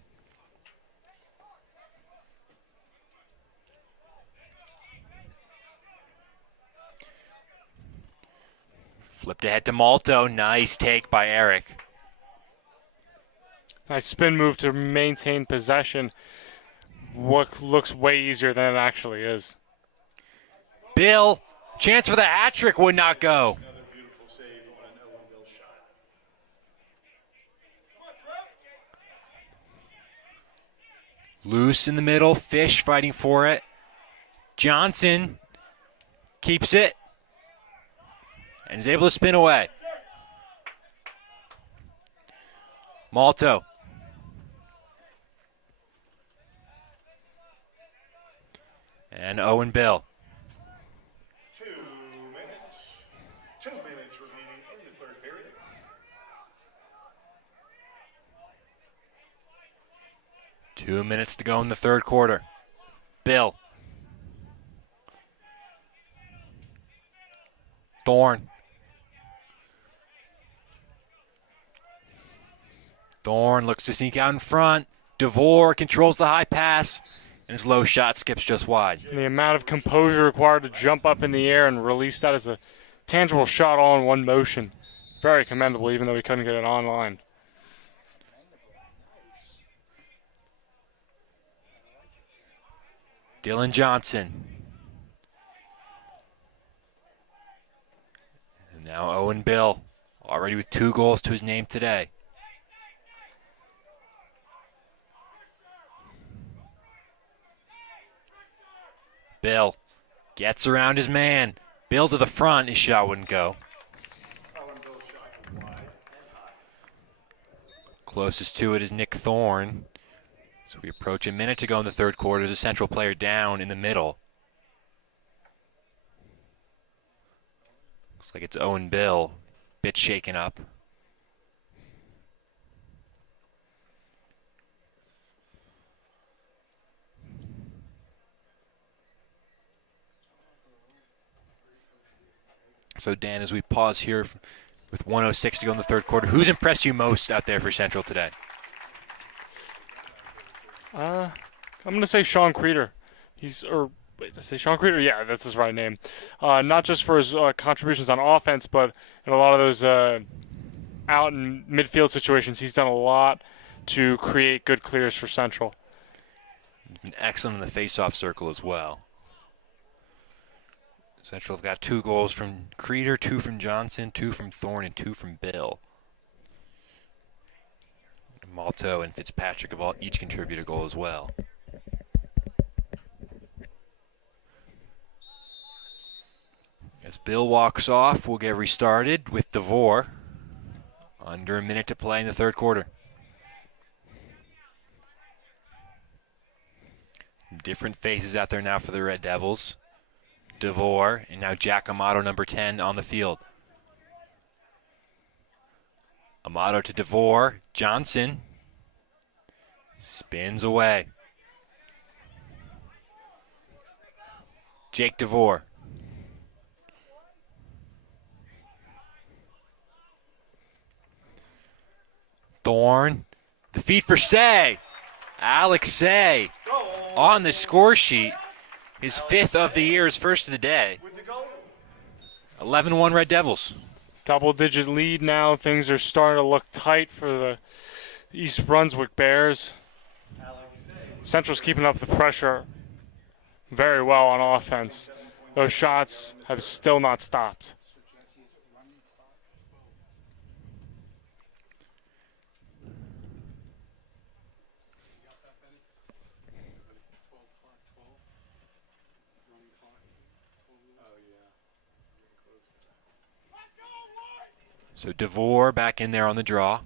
Flipped ahead to Malto. Nice take by Eric. Nice spin move to maintain possession. What looks way easier than it actually is. Bill, chance for the hat trick would not go. Another beautiful save on an Owen Bill shot. Loose in the middle. Fish fighting for it. Johnson keeps it and is able to spin away. Malto. And Owen Bill. 2 minutes. 2 minutes remaining in the third period. 2 minutes to go in the third quarter. Bill. Thorne. Thorne looks to sneak out in front. DeVore controls the high pass, and his low shot skips just wide. And the amount of composure required to jump up in the air and release that as a tangible shot all in one motion. Very commendable, even though he couldn't get it online. Dylan Johnson. And now Owen Bill, already with 2 goals to his name today. Bill gets around his man. Bill to the front, his shot wouldn't go. Closest to it is Nick Thorne. So we approach a minute to go in the third quarter. There's a Central player down in the middle. Looks like it's Owen Bill. Bit shaken up. So Dan, as we pause here with 1:06 to go in the third quarter, who's impressed you most out there for Central today? I'm going to say Sean Creeder. Wait, did I say Sean Creeder? Yeah, that's his right name. Not just for his contributions on offense, but in a lot of those out in midfield situations, he's done a lot to create good clears for Central. He's been excellent in the face-off circle as well. Central have got 2 goals from Creeder, 2 from Johnson, 2 from Thorne, and 2 from Bill. Malto and Fitzpatrick have each contributed a goal as well. As Bill walks off, we'll get restarted with DeVore. Under a minute to play in the third quarter. Different faces out there now for the Red Devils. DeVore, and now Jack Amato, number 10, on the field. Amato to DeVore. Johnson spins away. Jake DeVore. Thorne. The feed for Say. Alex Say on the score sheet. His 5th of the year, his first of the day. 11-1 Red Devils. Double-digit lead now. Things are starting to look tight for the EastBrunswick Bears. Central's keeping up the pressure very well on offense. Those shots have still not stopped. So DeVore back in there on the draw.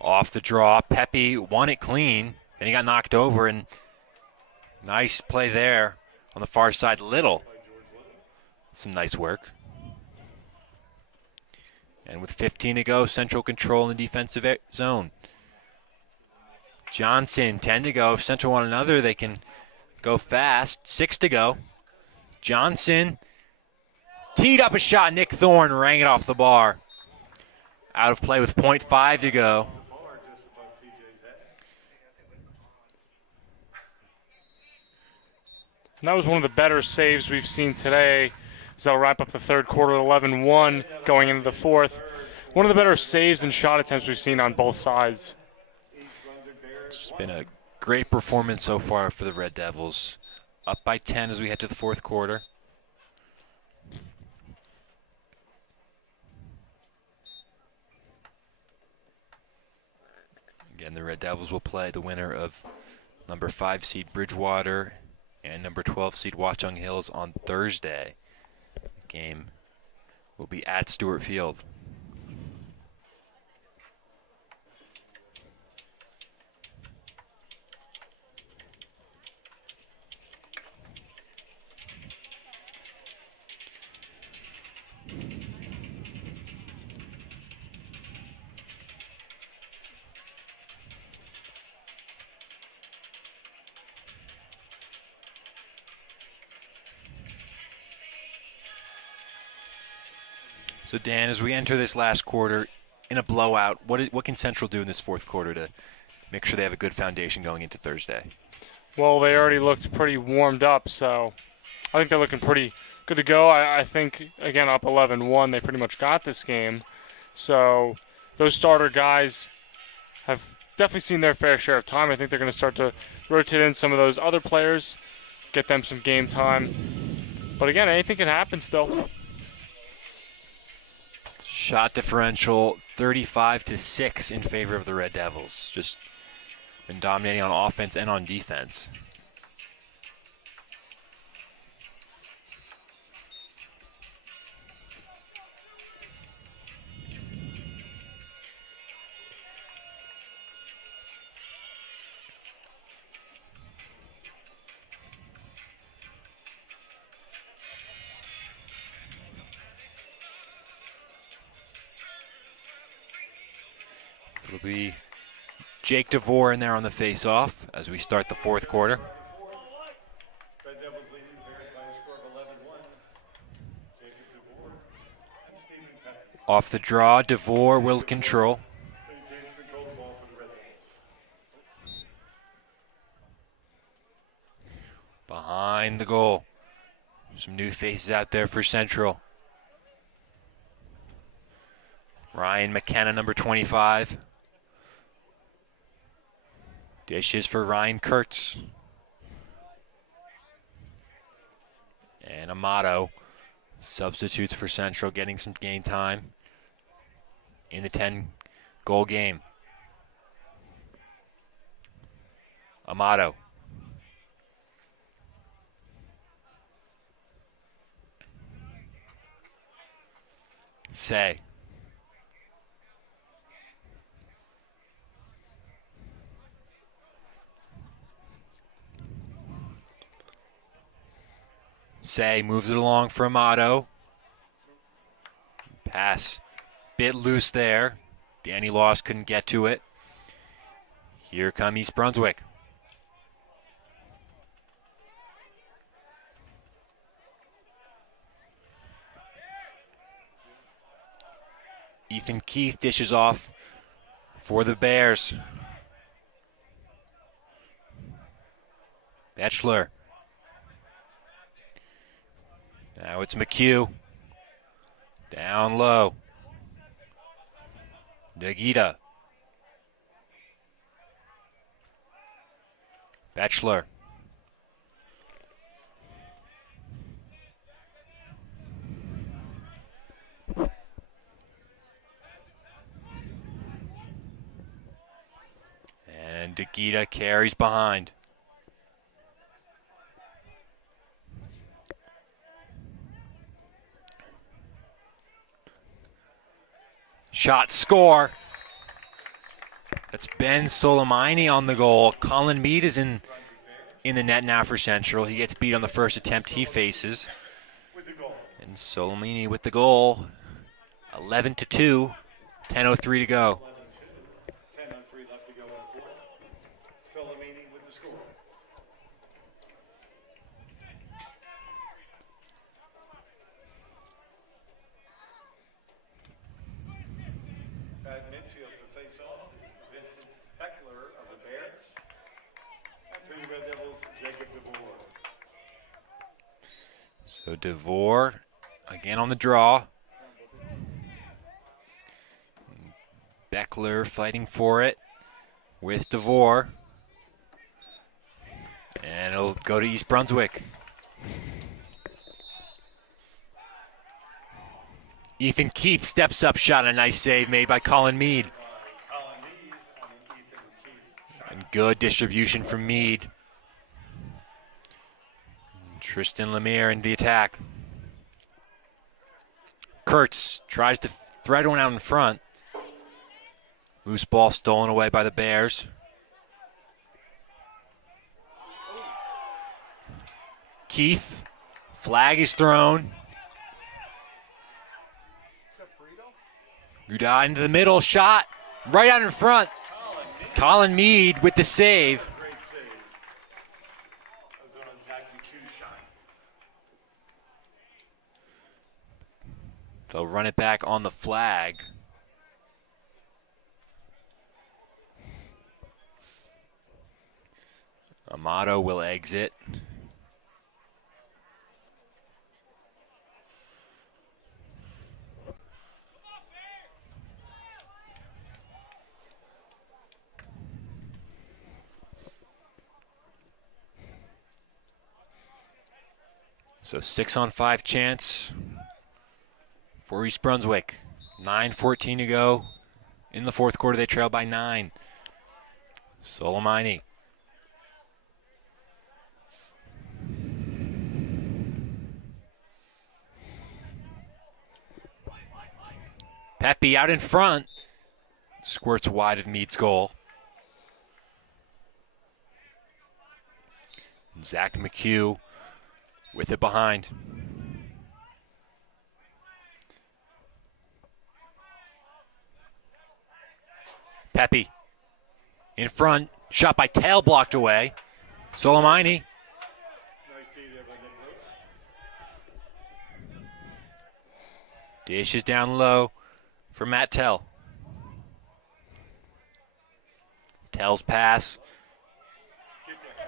Off the draw, Pepe won it clean. Then he got knocked over, and nice play there on the far side. Little. Some nice work. And with 15 to go, Central control in the defensive zone. Johnson, 10 to go. If Central want another, they can go fast. 6 to go. Johnson teed up a shot. Nick Thorne rang it off the bar. Out of play with .5 to go. And that was one of the better saves we've seen today. So that'll wrap up the third quarter, 11-1 going into the fourth. One of the better saves and shot attempts we've seen on both sides. It's just been a great performance so far for the Red Devils. Up by 10 as we head to the fourth quarter. Again, the Red Devils will play the winner of number 5 seed Bridgewater and number 12 seed Watchung Hills on Thursday. The game will be at Stewart Field. So Dan, as we enter this last quarter in a blowout, what can Central do in this fourth quarter to make sure they have a good foundation going into Thursday? Well, they already looked pretty warmed up, so I think they're looking pretty good to go. I think, again, up 11-1, they pretty much got this game. So those starter guys have definitely seen their fair share of time. I think they're going to start to rotate in some of those other players, get them some game time. But again, anything can happen still. Shot differential 35-6 in favor of the Red Devils. Just been dominating on offense and on defense. It'll be Jake DeVore in there on the face-off as we start the fourth quarter. Red Devils leading the Bears by a score of 11-1. Jacob DeVore and Stephen Peck. Off the draw, DeVore will control. James control the ball for the Red Devils. Behind the goal. Some new faces out there for Central. Ryan McKenna, number 25. Dishes for Ryan Kurtz. And Amato. Substitutes for Central, getting some game time in the 10-goal game. Amato. Say. Say moves it along for Amato. Pass bit loose there. Danny Loss couldn't get to it. Here come East Brunswick. Ethan Keith dishes off for the Bears. Batchelor. Now it's McHugh. Down low. Nagita. Batchelor. And Nagita carries behind. Shot, score. That's Ben Soleimani on the goal. Colin Mead is in the net now for Central. He gets beat on the first attempt he faces. And Soleimani with the goal. 11-2. 10:03 to go. 10:03 left to go in the fourth. Soleimani with the score. At midfield to face off, Vincent Beckler of the Bears. And for the Red Devils, Jacob DeVore. So DeVore again on the draw. Beckler fighting for it with DeVore. And it'll go to East Brunswick. Ethan Keith steps up, shot, a nice save made by Colin Mead. Colin Mead and Ethan Keith. And good distribution from Mead. Tristan Lemire in the attack. Kurtz tries to thread one out in front. Loose ball stolen away by the Bears. Keith, flag is thrown. Gouda into the middle, shot right out in front. Colin Mead with the save. Great save. That was on a Zach McHugh shot. They'll run it back on the flag. Amato will exit. So 6-on-5 chance for East Brunswick. 9:14 to go. In the fourth quarter, they trail by 9. Soleimani. Pepe out in front. Squirts wide of Meade's goal. Zach McHugh with it behind. Pepe in front. Shot by Tail, blocked away. Soleimani. Nice D there by Nicholas. Dish is down low for Matt Tell. Tell's pass.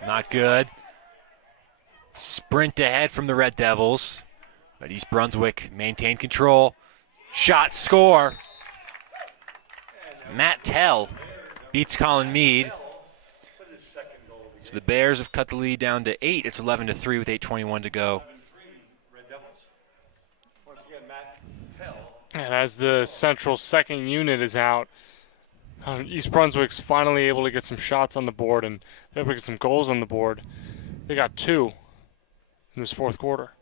Not good. Sprint ahead from the Red Devils. But East Brunswick maintained control. Shot, score. Matt Tell beats Colin Meade. So the Bears have cut the lead down to 8. It's 11-3 with 8:21 to go. Red Devils. Once again, Matt Tell. And as the Central second unit is out, East Brunswick's finally able to get some shots on the board and able to get some goals on the board. They got 2 in this fourth quarter.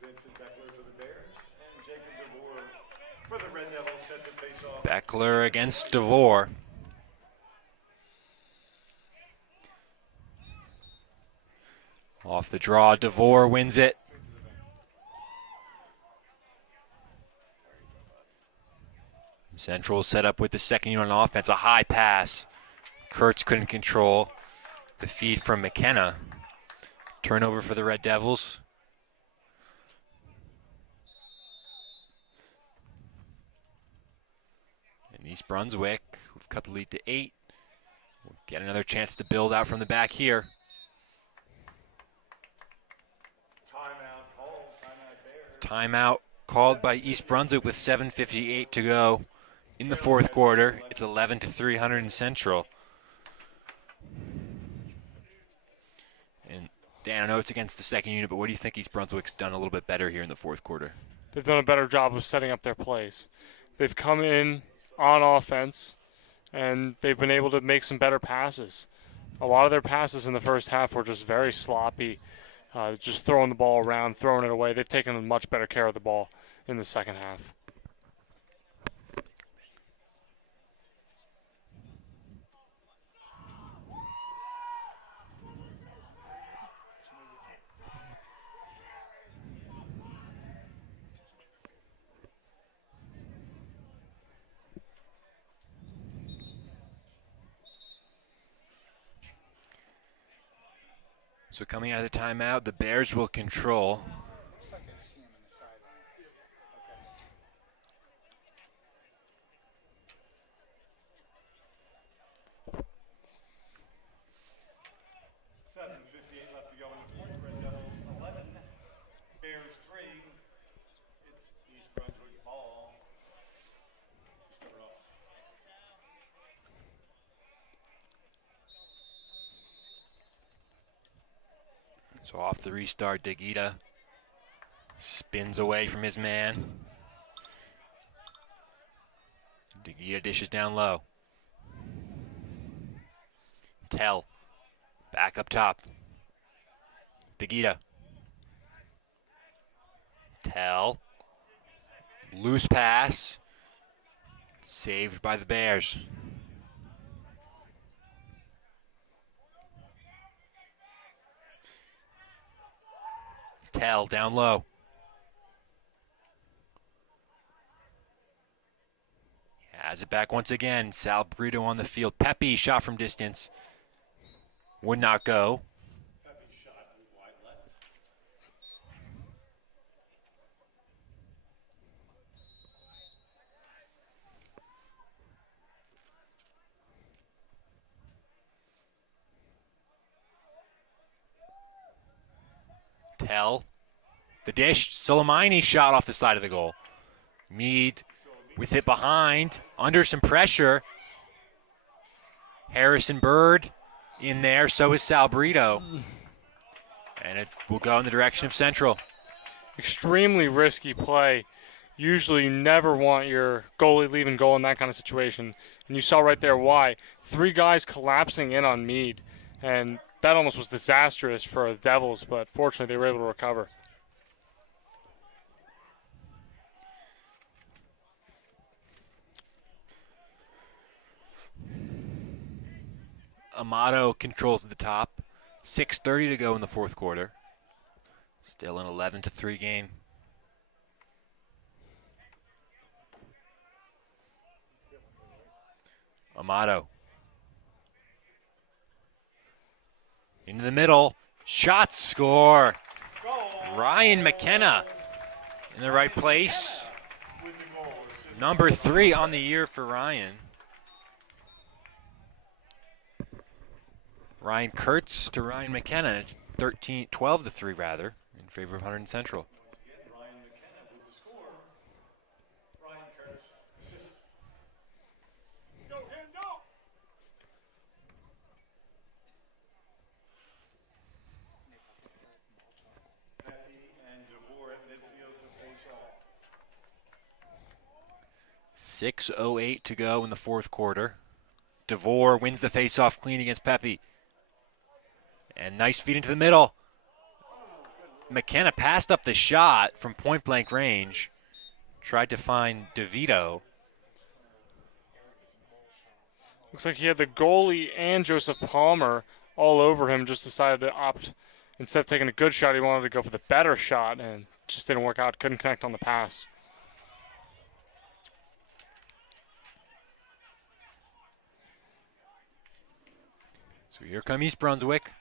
Vincent Beckler for the Bears and Jacob DeVore for the Red Devils set to face off. Beckler against DeVore. Off the draw, DeVore wins it. Central set up with the second unit on offense. A high pass. Kurtz couldn't control the feed from McKenna. Turnover for the Red Devils. And East Brunswick, who've cut the lead to 8, will get another chance to build out from the back here. Timeout called. Timeout Bears. Timeout called by East Brunswick with 7:58 to go in the fourth quarter. It's 11-3 Hunterdon Central. And Dan, I know it's against the second unit, but what do you think East Brunswick's done a little bit better here in the fourth quarter? They've done a better job of setting up their plays. They've come in on offense, and they've been able to make some better passes. A lot of their passes in the first half were just very sloppy, just throwing the ball around, throwing it away. They've taken much better care of the ball in the second half. So coming out of the timeout, the Bears will control. 7:58 left to go in the fourth. Red Devils 11, Bears 3. It's East Brunswick ball. Start off. So off the restart, Digita spins away from his man. Digita dishes down low. Tell. Back up top. Digita. Tell. Loose pass. Saved by the Bears. Tell down low. Has it back once again. Sal Brito on the field. Pepe shot from distance. Would not go. Pepe shot wide left. Tell. The dish. Soleimani shot off the side of the goal. Mead with it behind. Under some pressure. Harrison Bird in there. So is Sal Brito. And it will go in the direction of Central. Extremely risky play. Usually you never want your goalie leaving goal in that kind of situation. And you saw right there why. 3 guys collapsing in on Mead. And that almost was disastrous for the Devils, but fortunately they were able to recover. Amato controls at the top. 6:30 to go in the fourth quarter. Still an 11-3 game. Amato. Into the middle. Shot, score. Ryan McKenna in the right place. Number 3 on the year for Ryan. Ryan Kurtz to Ryan McKenna. It's 12-3 rather, in favor of Hunterdon Central. Ryan McKenna with the score. Ryan Kurtz assist. Go, him, go! Pepe and DeVore at midfield to face off. 6:08 to go in the fourth quarter. DeVore wins the faceoff clean against Pepe. And nice feed into the middle. McKenna passed up the shot from point-blank range. Tried to find DeVito. Looks like he had the goalie and Joseph Palmer all over him. Just decided to opt, instead of taking a good shot, he wanted to go for the better shot and just didn't work out. Couldn't connect on the pass. So here come East Brunswick.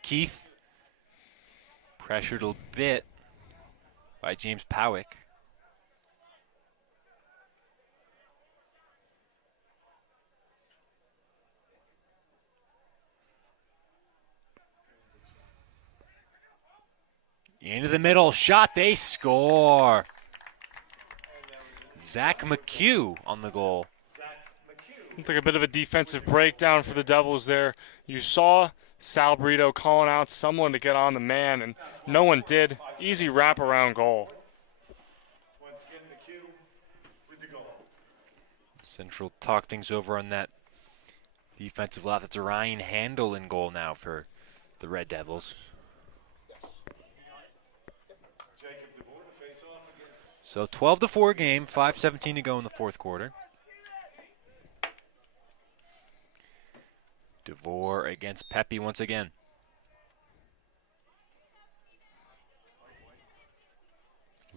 Keith pressured a bit by James Powick. Into the middle, shot, they score. Zach McHugh on the goal. Looked like a bit of a defensive breakdown for the Devils there. You saw Sal Brito calling out someone to get on the man, and no one did. Easy wraparound goal. Once again, the cue with the goal. Central talk things over on that defensive lot. That's Ryan Handel in goal now for the Red Devils. Jacob DeVore to face off against. So 12-4 game, 5:17 to go in the fourth quarter. DeVore against Pepe once again.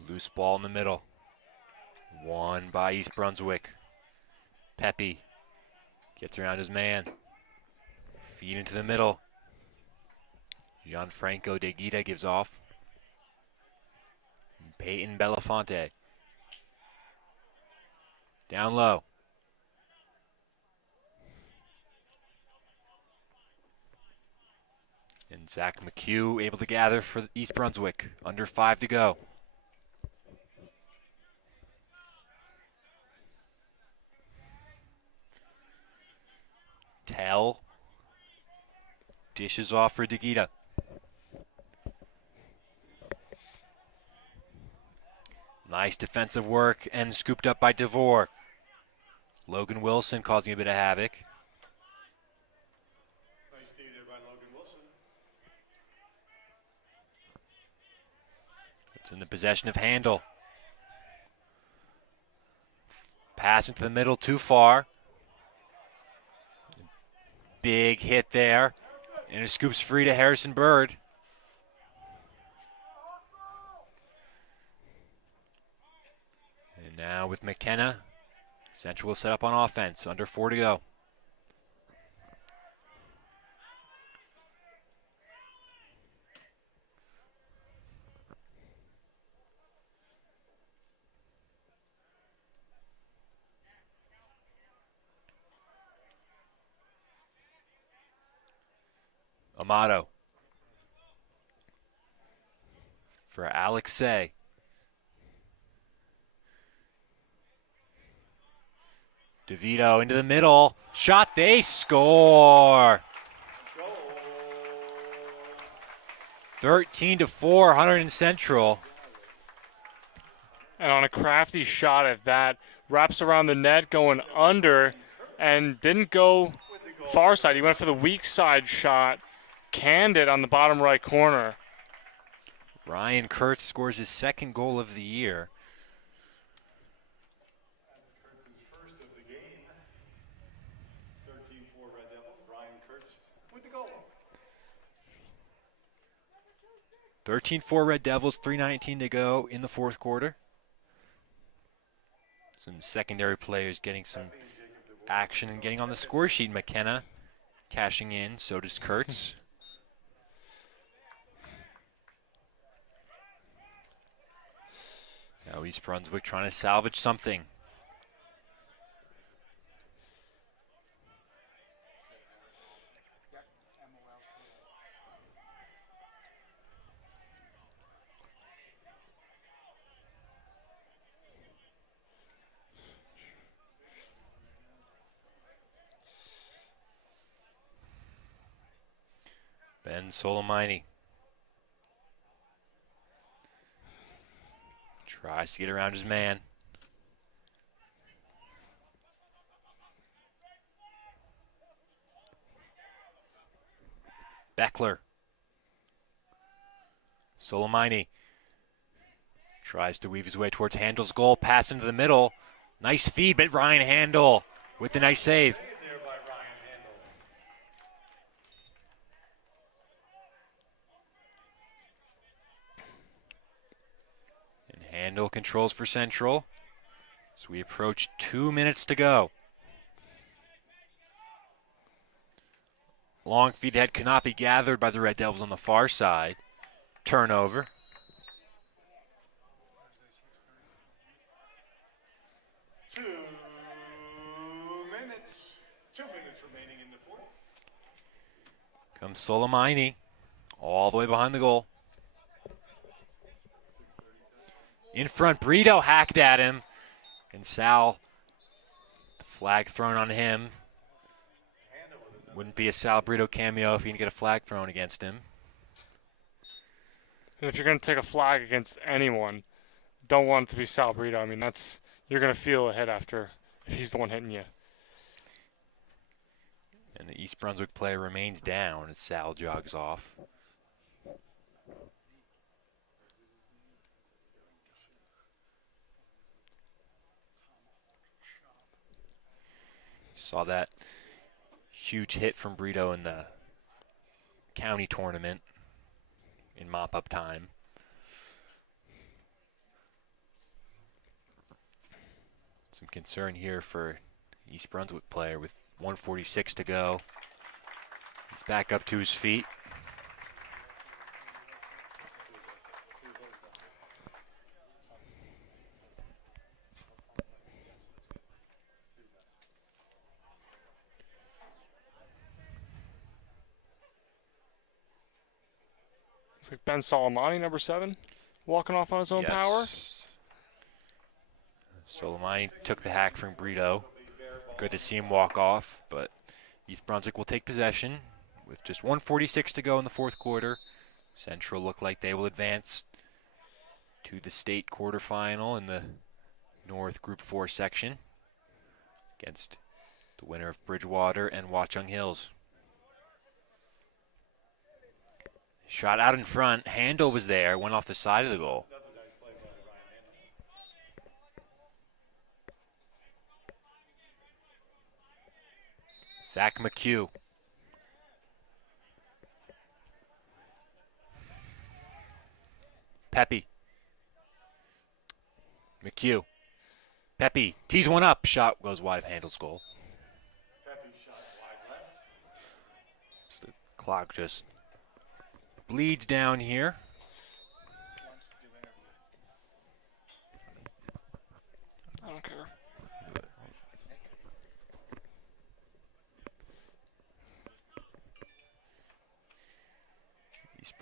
Loose ball in the middle. Won by East Brunswick. Pepe gets around his man. Feed into the middle. Gianfranco De Guida gives off. Peyton Belafonte. Down low. And Zach McHugh able to gather for East Brunswick. Under 5 to go. Tell. Dishes off for DeGita. Nice defensive work and scooped up by DeVore. Logan Wilson causing a bit of havoc. Nice D there by Logan Wilson. It's in the possession of Handel. Pass into the middle, too far. Big hit there. And it scoops free to Harrison Bird. And now with McKenna, Central will set up on offense. Under 4 to go. Amato. For Alexei. DeVito into the middle. Shot, they score. 13-4, Hunterdon Central. And on a crafty shot at that, wraps around the net going under and didn't go far side. He went for the weak side shot, canned it on the bottom right corner. Ryan Kurtz scores his second goal of the year. Kurtz's first of the game. 13-4 Red Devils. Ryan Kurtz with the goal. 13-4 Red Devils, 3:19 to go in the fourth quarter. Some secondary players getting some action and getting on the score sheet. McKenna cashing in, so does Kurtz. Now East Brunswick trying to salvage something. Ben Solomini tries to get around his man. Beckler. Solomini tries to weave his way towards Handel's goal. Pass into the middle. Nice feed, but Ryan Handel with the nice save. There by Ryan Handel. And Handel controls for Central. So we approach 2 minutes to go. Long feed ahead cannot be gathered by the Red Devils on the far side. Turnover. Two minutes remaining in the fourth. Comes Solomini all the way behind the goal. In front, Brito hacked at him. And Sal, the flag thrown on him. Wouldn't be a Sal Brito cameo if he didn't get a flag thrown against him. And if you're going to take a flag against anyone, don't want it to be Sal Brito. I mean, you're going to feel a hit after if he's the one hitting you. And the East Brunswick player remains down as Sal jogs off. Saw that huge hit from Brito in the county tournament in mop-up time. Some concern here for East Brunswick player with 1:46 to go. He's back up to his feet. Looks like Ben Solomani, number 7, walking off on his own power. Solomani took the hack from Brito. Good to see him walk off, but East Brunswick will take possession with just 1:46 to go in the fourth quarter. Central look like they will advance to the state quarterfinal in the North Group 4 section against the winner of Bridgewater and Watchung Hills. Shot out in front. Handel was there, went off the side of the goal. Zach McHugh. Pepe. McHugh. Pepe tees one up. Shot goes wide of Handel's goal. Pepe shot wide left. So the clock just bleeds down here. I don't care.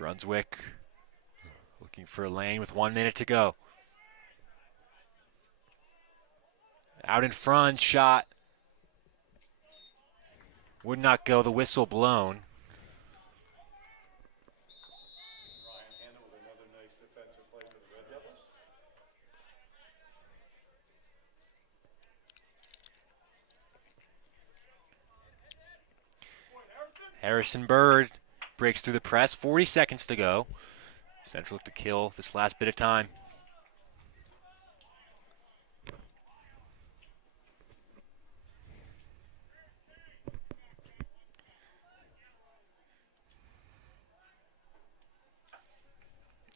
Brunswick looking for a lane with 1 minute to go. Out in front, shot. Would not go, the whistle blown. Ryan Hanna with another nice defensive play for the Red Devils. Harrison Bird breaks through the press, 40 seconds to go. Central look to kill this last bit of time.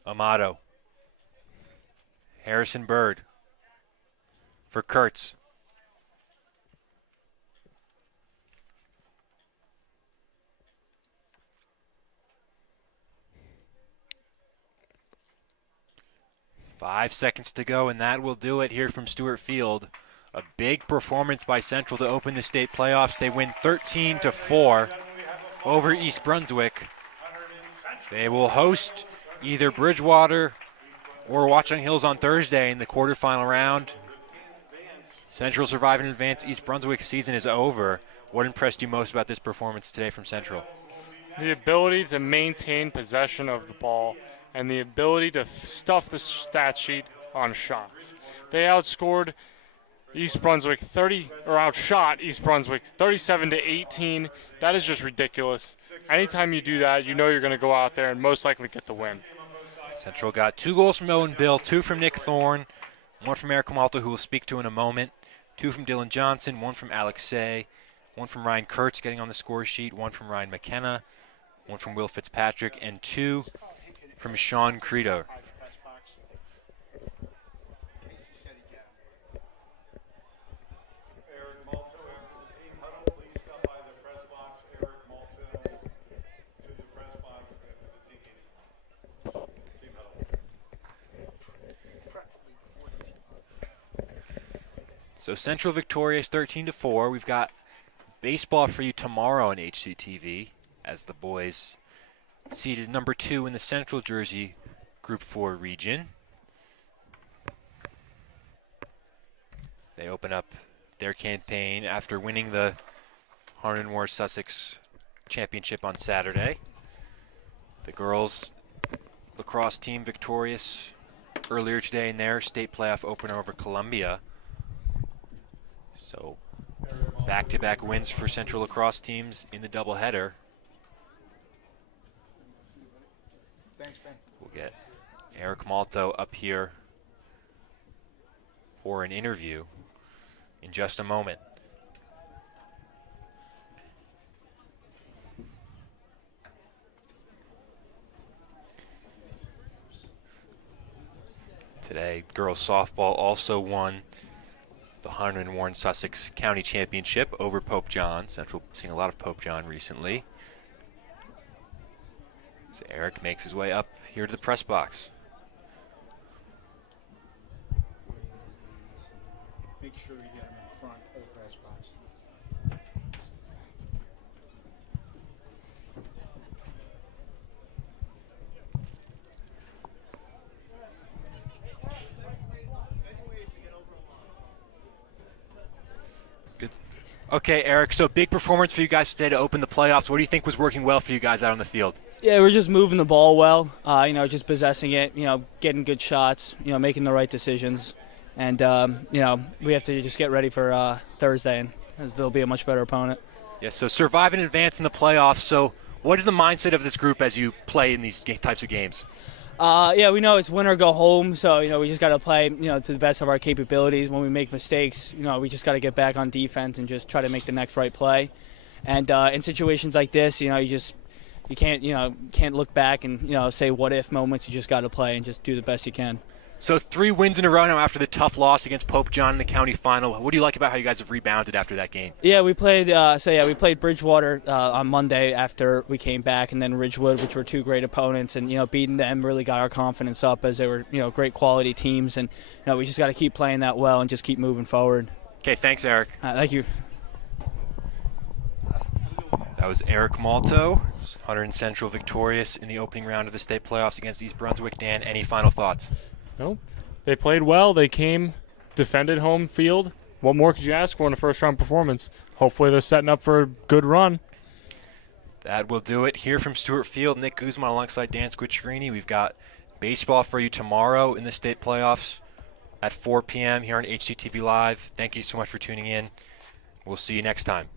Amato. Harrison Bird for Kurtz. Five seconds to go, and that will do it here from Stewart Field. A big performance by Central to open the state playoffs. They win 13-4 over East Brunswick. They will host either Bridgewater or Watchung Hills on Thursday in the quarterfinal round. Central survive and advance. East Brunswick's season is over. What impressed you most about this performance today from Central? The ability to maintain possession of the ball and the ability to stuff the stat sheet on shots. They outscored East Brunswick outshot East Brunswick 37-18. That is just ridiculous. Anytime you do that, you know you're going to go out there and most likely get the win. Central got 2 goals from Owen Bill, 2 from Nick Thorne, 1 from Eric Malta, who we'll speak to in a moment, 2 from Dylan Johnson, 1 from Alex Say, 1 from Ryan Kurtz getting on the score sheet, 1 from Ryan McKenna, 1 from Will Fitzpatrick, and 2 from Sean Credo. Eric Malto after the team huddle. Please stop by the press box. Eric Malto to the press box after the team huddle. So Central victorious 13-4. We've got baseball for you tomorrow on HCTV as the boys seeded number 2 in the Central Jersey Group 4 region. They open up their campaign after winning the Hunterdon Sussex Championship on Saturday. The girls lacrosse team victorious earlier today in their state playoff opener over Columbia. So back-to-back wins for Central lacrosse teams in the doubleheader. Thanks, Ben. We'll get Eric Malto up here for an interview in just a moment. Today, girls softball also won the Hunterdon Sussex County Championship over Pope John. Central seeing a lot of Pope John recently. So Eric makes his way up here to the press box. Make sure you get him in front of the press box. Good. Okay, Eric, so big performance for you guys today to open the playoffs. What do you think was working well for you guys out on the field? Yeah, we're just moving the ball well, just possessing it, getting good shots, making the right decisions. And, we have to just get ready for Thursday, and there'll be a much better opponent. Yes, so survive and advance in the playoffs. So what is the mindset of this group as you play in these types of games? We know it's win or go home, so, we just got to play, to the best of our capabilities. When we make mistakes, we just got to get back on defense and just try to make the next right play. And in situations like this, you can't look back and, say what if moments. You just got to play and just do the best you can. So 3 wins in a row now after the tough loss against Pope John in the county final. What do you like about how you guys have rebounded after that game? Yeah, we played we played Bridgewater on Monday after we came back, and then Ridgewood, which were 2 great opponents, and beating them really got our confidence up as they were great quality teams, and we just got to keep playing that well and just keep moving forward. Okay, thanks, Eric. Thank you. That was Eric Malto, Hunterdon Central victorious in the opening round of the state playoffs against East Brunswick. Dan, any final thoughts? No, they played well. They came, defended home field. What more could you ask for in a first-round performance? Hopefully they're setting up for a good run. That will do it. Here from Stewart Field, Nick Guzman alongside Dan Squicciarini. We've got baseball for you tomorrow in the state playoffs at 4 p.m. here on HCTV Live. Thank you so much for tuning in. We'll see you next time.